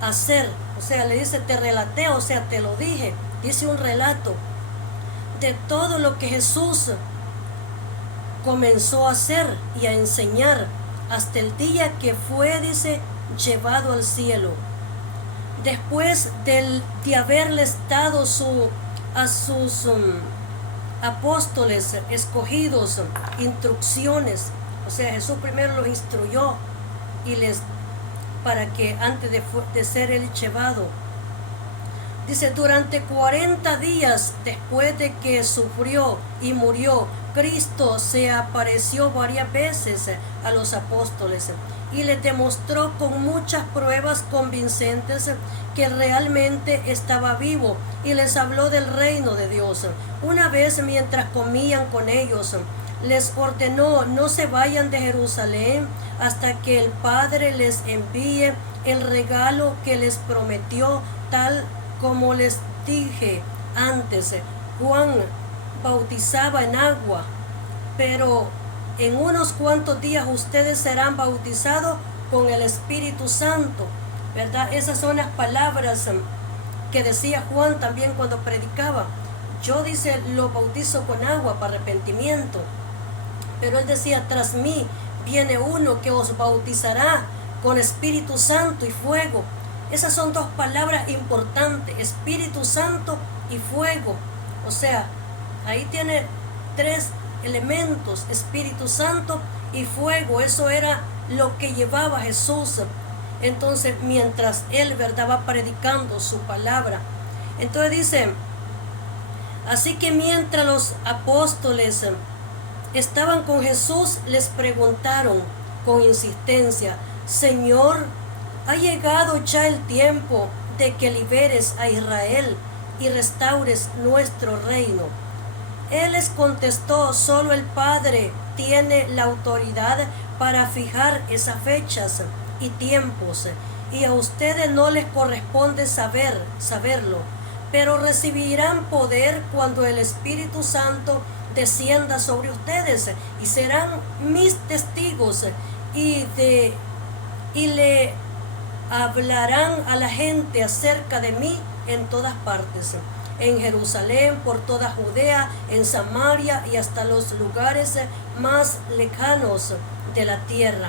a hacer. O sea, le dice te relaté, o sea, te lo dije. Dice un relato de todo lo que Jesús comenzó a hacer y a enseñar hasta el día que fue, dice, llevado al cielo. Después de haberles dado a sus apóstoles escogidos instrucciones, O sea, Jesús primero los instruyó y les, para que antes de ser él llevado. Dice, durante 40 días después de que sufrió y murió, Cristo se apareció varias veces a los apóstoles y les demostró con muchas pruebas convincentes que realmente estaba vivo, y les habló del reino de Dios. Una vez, mientras comían con ellos, les ordenó: no se vayan de Jerusalén hasta que el Padre les envíe el regalo que les prometió, tal como les dije antes. Juan bautizaba en agua, pero en unos cuantos días ustedes serán bautizados con el Espíritu Santo, ¿verdad? Esas son las palabras que decía Juan también cuando predicaba. Yo, dice, lo bautizo con agua para arrepentimiento, pero él decía: tras mí viene uno que os bautizará con Espíritu Santo y fuego. Esas son dos palabras importantes: Espíritu Santo y fuego. O sea, ahí tiene tres elementos: Espíritu Santo y fuego. Eso era lo que llevaba Jesús. Entonces, mientras él, ¿verdad?, va predicando su palabra. Entonces dice: así que mientras los apóstoles estaban con Jesús, les preguntaron con insistencia: Señor, ¿ha llegado ya el tiempo de que liberes a Israel y restaures nuestro reino? Él les contestó: solo el Padre tiene la autoridad para fijar esas fechas y tiempos, y a ustedes no les corresponde saberlo, pero recibirán poder cuando el Espíritu Santo descienda sobre ustedes, y serán mis testigos, y le hablarán a la gente acerca de mí en todas partes, en Jerusalén, por toda Judea, en Samaria y hasta los lugares más lejanos de la tierra.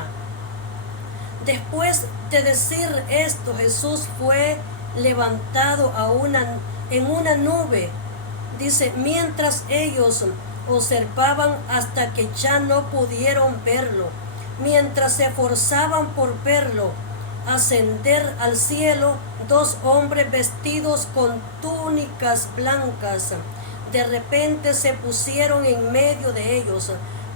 Después de decir esto, Jesús fue levantado en una nube, dice, mientras ellos observaban hasta que ya no pudieron verlo, mientras se esforzaban por verlo ascender al cielo. Dos hombres vestidos con túnicas blancas de repente se pusieron en medio de ellos.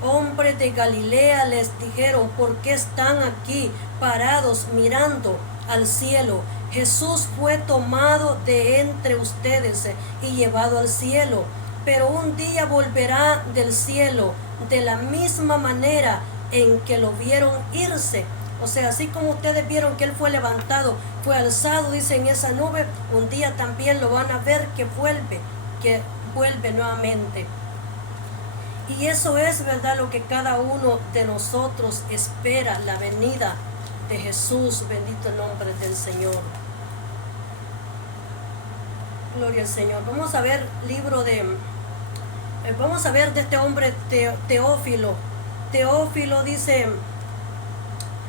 Hombres de Galilea, les dijeron, ¿por qué están aquí parados mirando al cielo? Jesús fue tomado de entre ustedes y llevado al cielo, pero un día volverá del cielo de la misma manera en que lo vieron irse. O sea, así como ustedes vieron que él fue levantado, fue alzado, dice, en esa nube, un día también lo van a ver que vuelve nuevamente. Y eso es, ¿verdad?, lo que cada uno de nosotros espera, la venida de Jesús. Bendito el nombre del Señor. Gloria al Señor. Vamos a ver vamos a ver de este hombre Teófilo. Teófilo, dice,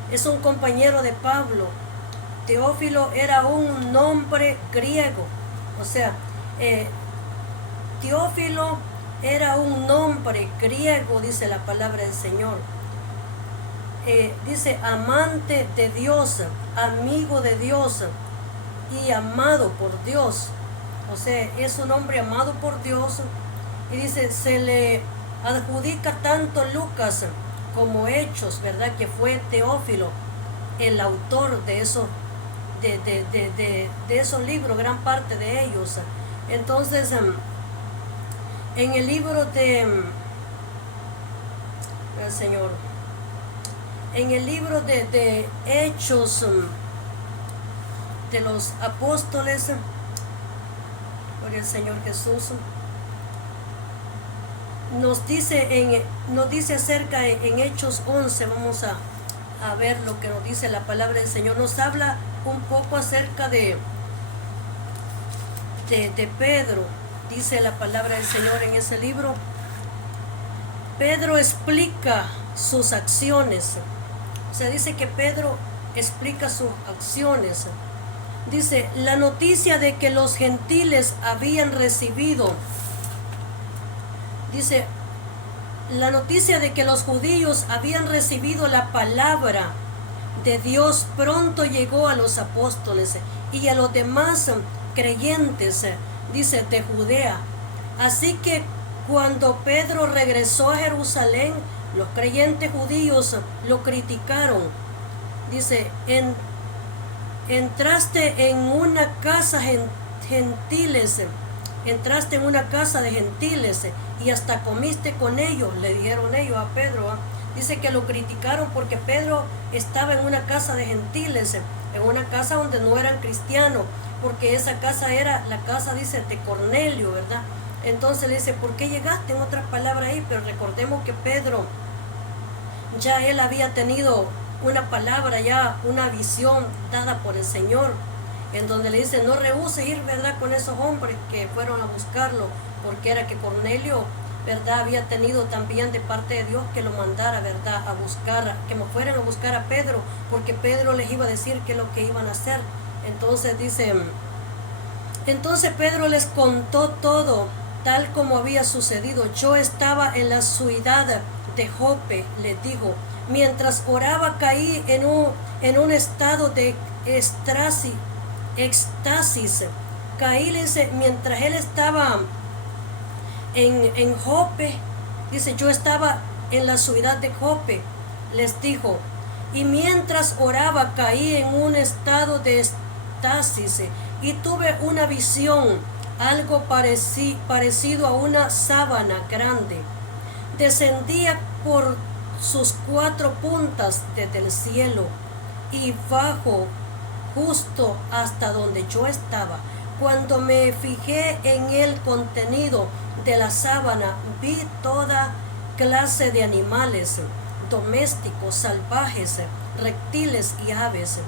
es un compañero de Pablo. Teófilo era un nombre griego. O sea, Teófilo era un nombre griego, dice la palabra del Señor. Dice amante de Dios, amigo de Dios y amado por Dios. O sea, es un hombre amado por Dios. Y dice, se le adjudica tanto Lucas como Hechos, ¿verdad?, que fue Teófilo el autor de esos libros, gran parte de ellos. Entonces, en el libro el Señor, en el libro de Hechos de los Apóstoles, por el Señor Jesús, nos dice acerca en Hechos 11, vamos a ver lo que nos dice la palabra del Señor. Nos habla un poco acerca de Pedro. Dice la palabra del Señor en ese libro. Pedro explica sus acciones. O sea, dice que Pedro explica sus acciones. Dice, la noticia de que los gentiles habían recibido, dice, la noticia de que los judíos habían recibido la palabra de Dios pronto llegó a los apóstoles y a los demás creyentes, dice, de Judea. Así que cuando Pedro regresó a Jerusalén, los creyentes judíos lo criticaron. Dice, entraste en una casa gentiles, entraste en una casa de gentiles y hasta comiste con ellos, le dijeron ellos a Pedro. Dice que lo criticaron porque Pedro estaba en una casa de gentiles, en una casa donde no eran cristianos, porque esa casa era la casa, dice, de Cornelio, ¿verdad? Entonces le dice, ¿por qué llegaste? En otras palabras ahí, pero recordemos que Pedro, ya él había tenido una palabra, ya una visión dada por el Señor, en donde le dice, no rehuses ir, ¿verdad?, con esos hombres que fueron a buscarlo, porque era que Cornelio, ¿verdad?, había tenido también de parte de Dios que lo mandara, ¿verdad?, a buscar, que me fueran a buscar a Pedro, porque Pedro les iba a decir qué es lo que iban a hacer. Entonces dice, entonces Pedro les contó todo, tal como había sucedido. Yo estaba en la ciudad de Jope, les dijo, mientras oraba caí en un estado de éxtasis. Caí, dice, mientras él estaba en Jope, dice, yo estaba en la ciudad de Jope, les dijo, y mientras oraba caí en un estado de éxtasis y tuve una visión, algo parecido a una sábana grande. Descendía por sus 4 puntas desde el cielo y bajo justo hasta donde yo estaba. Cuando me fijé en el contenido de la sábana, vi toda clase de animales domésticos, salvajes, reptiles y aves.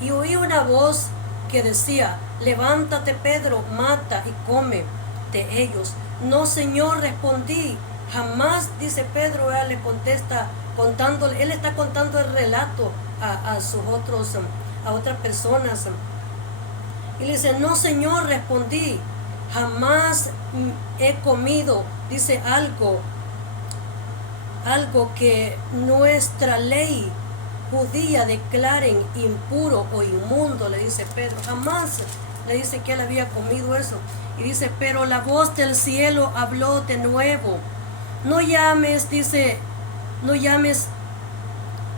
Y oí una voz que decía, levántate Pedro, mata y come de ellos. No, Señor, respondí, jamás, dice Pedro, él le contesta, contándole, él está contando el relato a otras personas. Y le dice, no, Señor, respondí, jamás he comido, dice, algo que nuestra ley judía declaren impuro o inmundo, le dice Pedro. Jamás le dice que él había comido eso. Y dice, pero la voz del cielo habló de nuevo. No llames, dice, no llames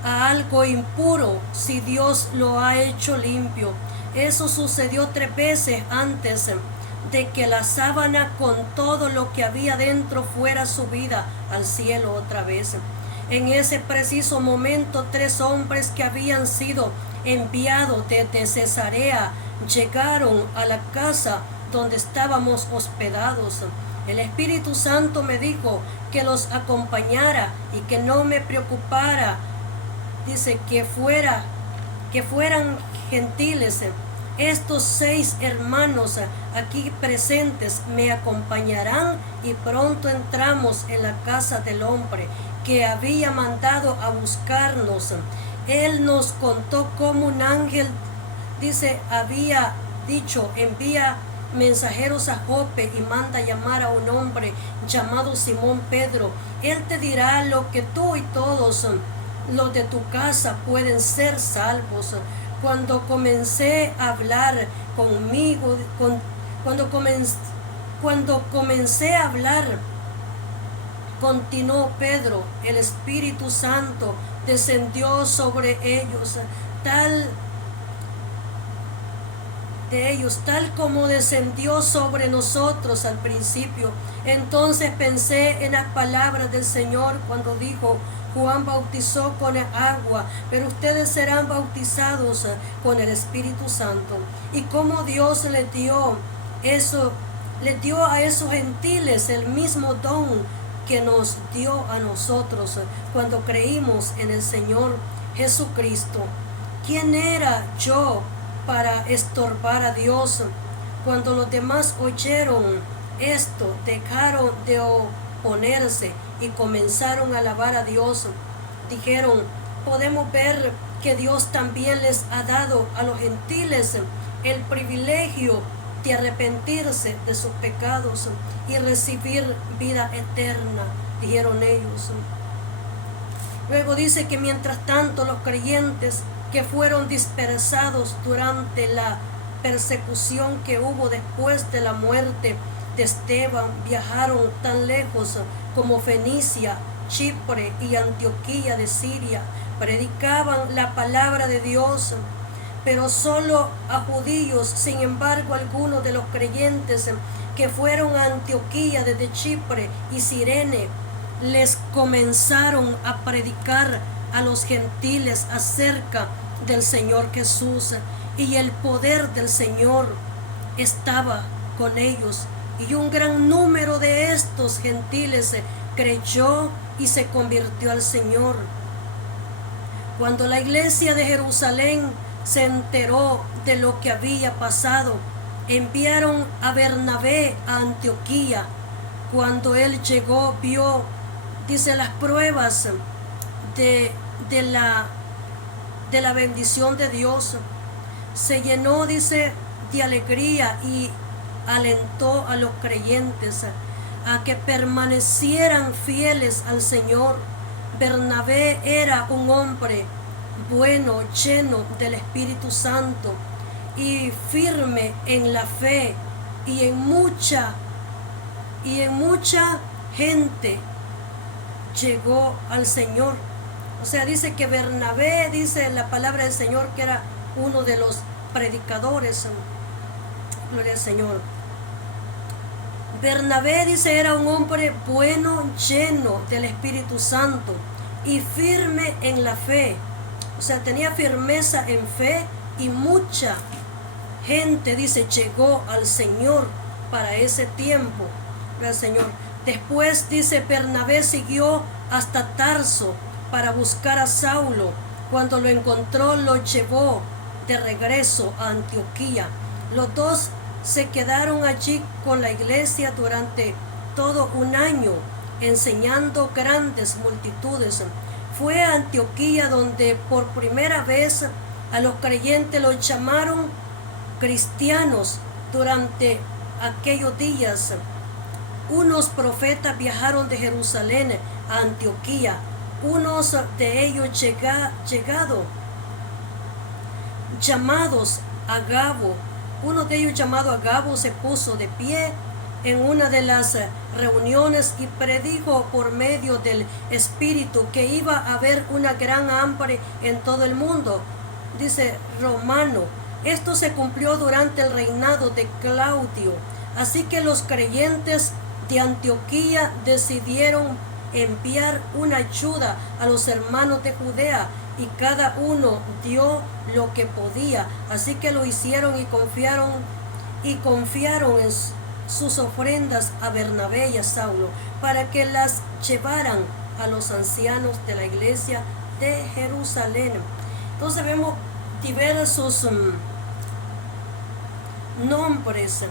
a algo impuro si Dios lo ha hecho limpio. Eso sucedió 3 veces antes de que la sábana con todo lo que había dentro fuera subida al cielo otra vez. En ese preciso momento 3 hombres que habían sido enviados desde Cesarea llegaron a la casa donde estábamos hospedados. El Espíritu Santo me dijo que los acompañara y que no me preocupara, dice, que fueran gentiles. Estos 6 hermanos aquí presentes me acompañarán y pronto entramos en la casa del hombre que había mandado a buscarnos. Él nos contó cómo un ángel, dice, había dicho, envía mensajeros a Jope y manda llamar a un hombre llamado Simón Pedro. Él te dirá lo que tú y todos los de tu casa pueden ser salvos. Cuando comencé a hablar conmigo, cuando comencé a hablar, continuó Pedro, el Espíritu Santo descendió sobre ellos, tal como descendió sobre nosotros al principio. Entonces pensé en las palabras del Señor cuando dijo, Juan bautizó con agua, pero ustedes serán bautizados con el Espíritu Santo. Y como Dios les dio a esos gentiles el mismo don que nos dio a nosotros cuando creímos en el Señor Jesucristo. ¿Quién era yo para estorbar a Dios? Cuando los demás oyeron esto, dejaron de oponerse y comenzaron a alabar a Dios. Dijeron, podemos ver que Dios también les ha dado a los gentiles el privilegio de arrepentirse de sus pecados y recibir vida eterna. dijeron ellos. Luego dice que mientras tanto los creyentes que fueron dispersados durante la persecución que hubo después de la muerte de Esteban viajaron tan lejos como Fenicia, Chipre y Antioquía de Siria. Predicaban la palabra de Dios, pero solo a judíos. Sin embargo, algunos de los creyentes que fueron a Antioquía desde Chipre y Cirene les comenzaron a predicar a los gentiles acerca del Señor Jesús, y el poder del Señor estaba con ellos, y un gran número de estos gentiles creyó y se convirtió al Señor. Cuando la iglesia de Jerusalén se enteró de lo que había pasado, enviaron a Bernabé a Antioquía. Cuando él llegó, vio, dice, las pruebas de la bendición de Dios. Se llenó, dice, de alegría y alentó a los creyentes a que permanecieran fieles al Señor. Bernabé era un hombre bueno, lleno del Espíritu Santo y firme en la fe, y en mucha gente llegó al Señor. O sea, dice que Bernabé, dice la palabra del Señor, que era uno de los predicadores. Gloria al Señor. Bernabé, dice, era un hombre bueno, lleno del Espíritu Santo y firme en la fe. O sea, tenía firmeza en fe, y mucha gente, dice, llegó al Señor para ese tiempo. Gloria al Señor. Después, dice, Bernabé siguió hasta Tarso para buscar a Saulo. Cuando lo encontró, lo llevó de regreso a Antioquía. Los dos se quedaron allí con la iglesia durante todo un año, enseñando grandes multitudes. Fue a Antioquía donde por primera vez a los creyentes los llamaron cristianos. Durante aquellos días, unos profetas viajaron de Jerusalén a Antioquía. Unos de ellos llamados Agabo. Uno de ellos, llamado Agabo, se puso de pie en una de las reuniones y predijo por medio del Espíritu que iba a haber una gran hambre en todo el mundo, dice, romano. Esto se cumplió durante el reinado de Claudio. Así que los creyentes de Antioquía decidieron enviar una ayuda a los hermanos de Judea, y cada uno dio lo que podía. Así que lo hicieron y confiaron en sus ofrendas a Bernabé y a Saulo para que las llevaran a los ancianos de la iglesia de Jerusalén. Entonces vemos diversos nombres.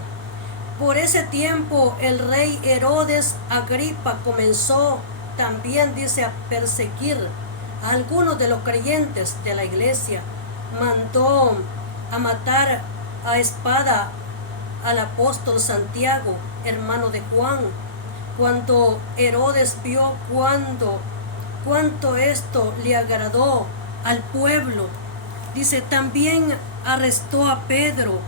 Por ese tiempo el rey Herodes Agripa comenzó también, dice, a perseguir a algunos de los creyentes de la iglesia. Mandó a matar a espada al apóstol Santiago, hermano de Juan. Cuando Herodes vio cuánto esto le agradó al pueblo, dice, también arrestó a Pedro.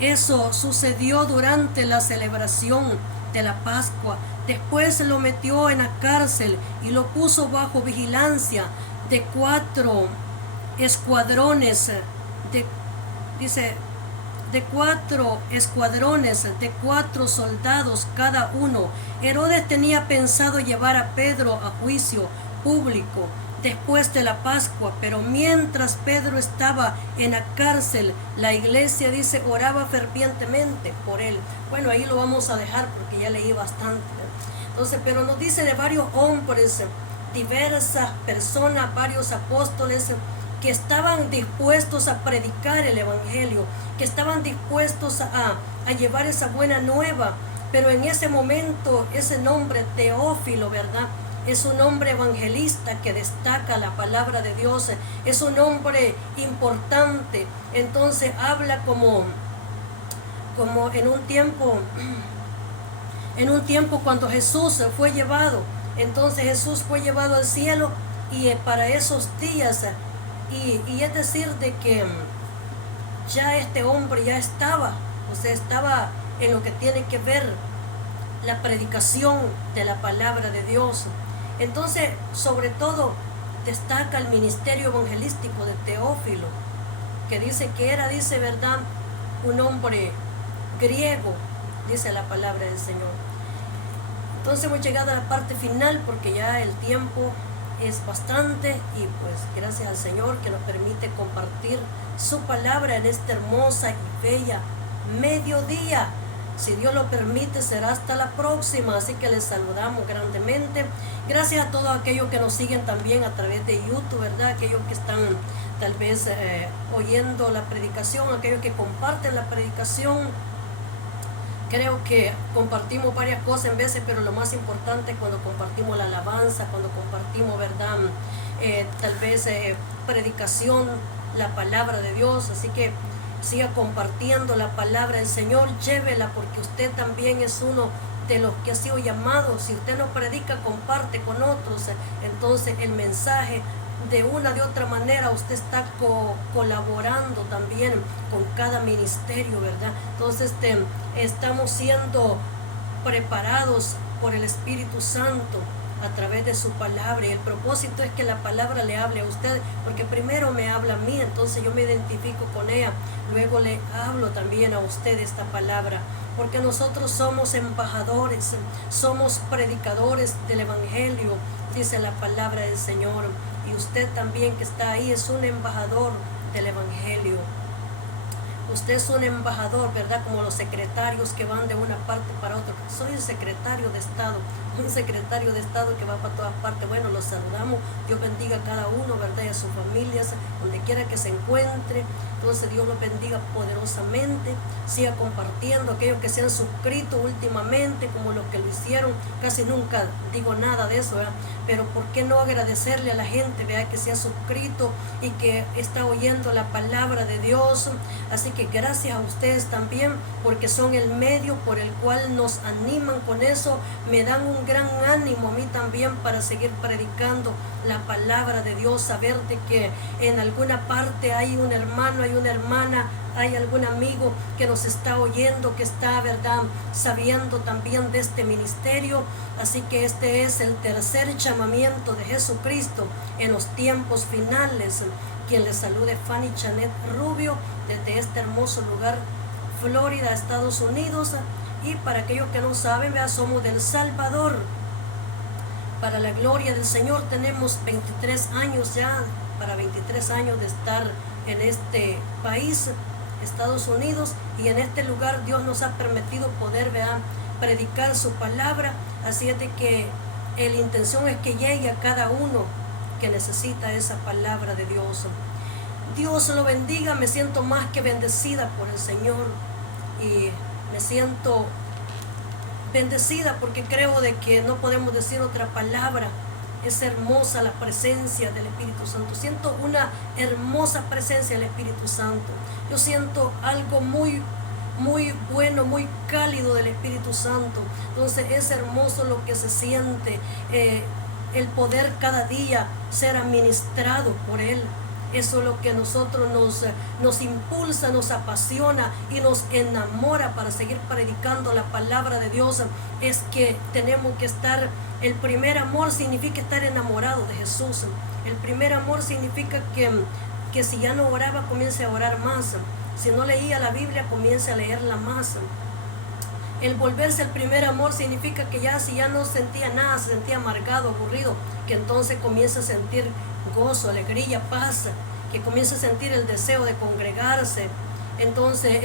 Eso sucedió durante la celebración de la Pascua. Después lo metió en la cárcel y lo puso bajo vigilancia de 4 escuadrones, de 4 soldados cada uno. Herodes tenía pensado llevar a Pedro a juicio público después de la Pascua, pero mientras Pedro estaba en la cárcel, la iglesia, dice, oraba fervientemente por él. Bueno, ahí lo vamos a dejar porque ya leí bastante. Entonces, pero nos dice de varios hombres, diversas personas, varios apóstoles que estaban dispuestos a predicar el evangelio, que estaban dispuestos a llevar esa buena nueva. Pero en ese momento, ese nombre Teófilo, ¿verdad?, es un hombre evangelista que destaca la palabra de Dios, es un hombre importante. Entonces habla como en un tiempo cuando Jesús fue llevado. Entonces Jesús fue llevado al cielo y para esos días, y es decir de que ya este hombre ya estaba, o sea, estaba en lo que tiene que ver la predicación de la palabra de Dios. Entonces, sobre todo, destaca el ministerio evangelístico de Teófilo, que dice que era, dice, ¿verdad?, un hombre griego, dice la palabra del Señor. Entonces hemos llegado a la parte final porque ya el tiempo es bastante y pues gracias al Señor que nos permite compartir su palabra en esta hermosa y bella mediodía. Si Dios lo permite, será hasta la próxima. Así que les saludamos grandemente. Gracias a todos aquellos que nos siguen también a través de YouTube, ¿verdad? Aquellos que están tal vez oyendo la predicación, aquellos que comparten la predicación. Creo que compartimos varias cosas en veces, pero lo más importante es cuando compartimos la alabanza, cuando compartimos, ¿verdad? Tal vez predicación, la palabra de Dios. Así que siga compartiendo la palabra del Señor, llévela, porque usted también es uno de los que ha sido llamado. Si usted no predica, comparte con otros. Entonces el mensaje, de una de otra manera, usted está colaborando también con cada ministerio, ¿verdad? Entonces estamos siendo preparados por el Espíritu Santo a través de su palabra, y el propósito es que la palabra le hable a usted, porque primero me habla a mí, entonces yo me identifico con ella, luego le hablo también a usted esta palabra, porque nosotros somos embajadores, somos predicadores del Evangelio, dice la palabra del Señor, y usted también que está ahí es un embajador del Evangelio. Usted es un embajador, ¿verdad? Como los secretarios que van de una parte para otra. Soy el secretario de Estado, un secretario de Estado que va para todas partes. Bueno, los saludamos. Dios bendiga a cada uno, ¿verdad? Y a sus familias, donde quiera que se encuentre. Entonces Dios los bendiga poderosamente. Siga compartiendo. Aquellos que se han suscrito últimamente, como los que lo hicieron, casi nunca digo nada de eso, ¿verdad? Pero ¿por qué no agradecerle a la gente, ¿verdad?, que se ha suscrito y que está oyendo la palabra de Dios? Así que gracias a ustedes también, porque son el medio por el cual nos animan. Con eso me dan un gran ánimo a mí también para seguir predicando la palabra de Dios, saber de que en alguna parte hay un hermano, hay una hermana, hay algún amigo que nos está oyendo, que está, ¿verdad?, sabiendo también de este ministerio. Así que este es el tercer llamamiento de Jesucristo en los tiempos finales. Quien les salude, Fanny Chanet Rubio, desde este hermoso lugar, Florida, Estados Unidos. Y para aquellos que no saben, ¿verdad?, somos del Salvador. Para la gloria del Señor tenemos 23 años ya, para 23 años de estar en este país, Estados Unidos, y en este lugar Dios nos ha permitido poder, ¿verdad?, predicar su palabra. Así es de que la intención es que llegue a cada uno que necesita esa palabra de Dios. Dios lo bendiga. Me siento más que bendecida por el Señor, y me siento bendecida porque creo de que no podemos decir otra palabra. Es hermosa la presencia del Espíritu Santo. Siento una hermosa presencia del Espíritu Santo. Yo siento algo muy bueno, muy cálido del Espíritu Santo. Entonces es hermoso lo que se siente, el poder cada día ser administrado por Él. Eso es lo que nosotros nos impulsa, nos apasiona y nos enamora para seguir predicando la palabra de Dios. Es que tenemos que estar, el primer amor significa estar enamorado de Jesús. El primer amor significa que si ya no oraba, comience a orar más. Si no leía la Biblia, comience a leerla más. El volverse el primer amor significa que ya si ya no sentía nada, se sentía amargado, aburrido, que entonces comience a sentir gozo, alegría, paz, que comience a sentir el deseo de congregarse. Entonces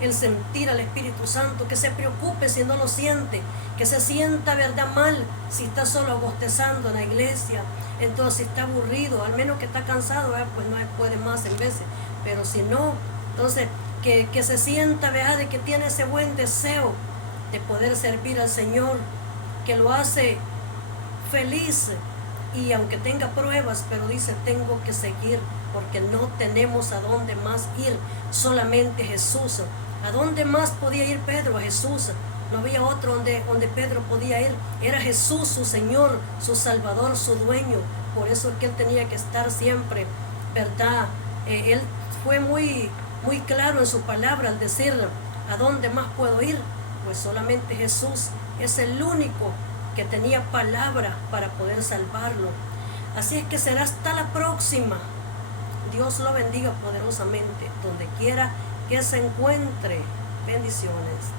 el sentir al Espíritu Santo, que se preocupe si no lo siente, que se sienta, ¿verdad?, mal si está solo bostezando en la iglesia. Entonces si está aburrido, al menos que está cansado, pues no puede más en veces, pero si no, entonces que se sienta, ¿verdad?, de que tiene ese buen deseo de poder servir al Señor, que lo hace feliz. Y aunque tenga pruebas, pero dice, tengo que seguir porque no tenemos a dónde más ir, solamente Jesús. ¿A dónde más podía ir Pedro? A Jesús. No había otro donde Pedro podía ir. Era Jesús, su Señor, su Salvador, su dueño. Por eso es que él tenía que estar siempre, ¿verdad? Él fue muy claro en su palabra al decir, ¿a dónde más puedo ir? Pues solamente Jesús es el único que tenía palabra para poder salvarlo. Así es que será hasta la próxima. Dios lo bendiga poderosamente, donde quiera que se encuentre. Bendiciones.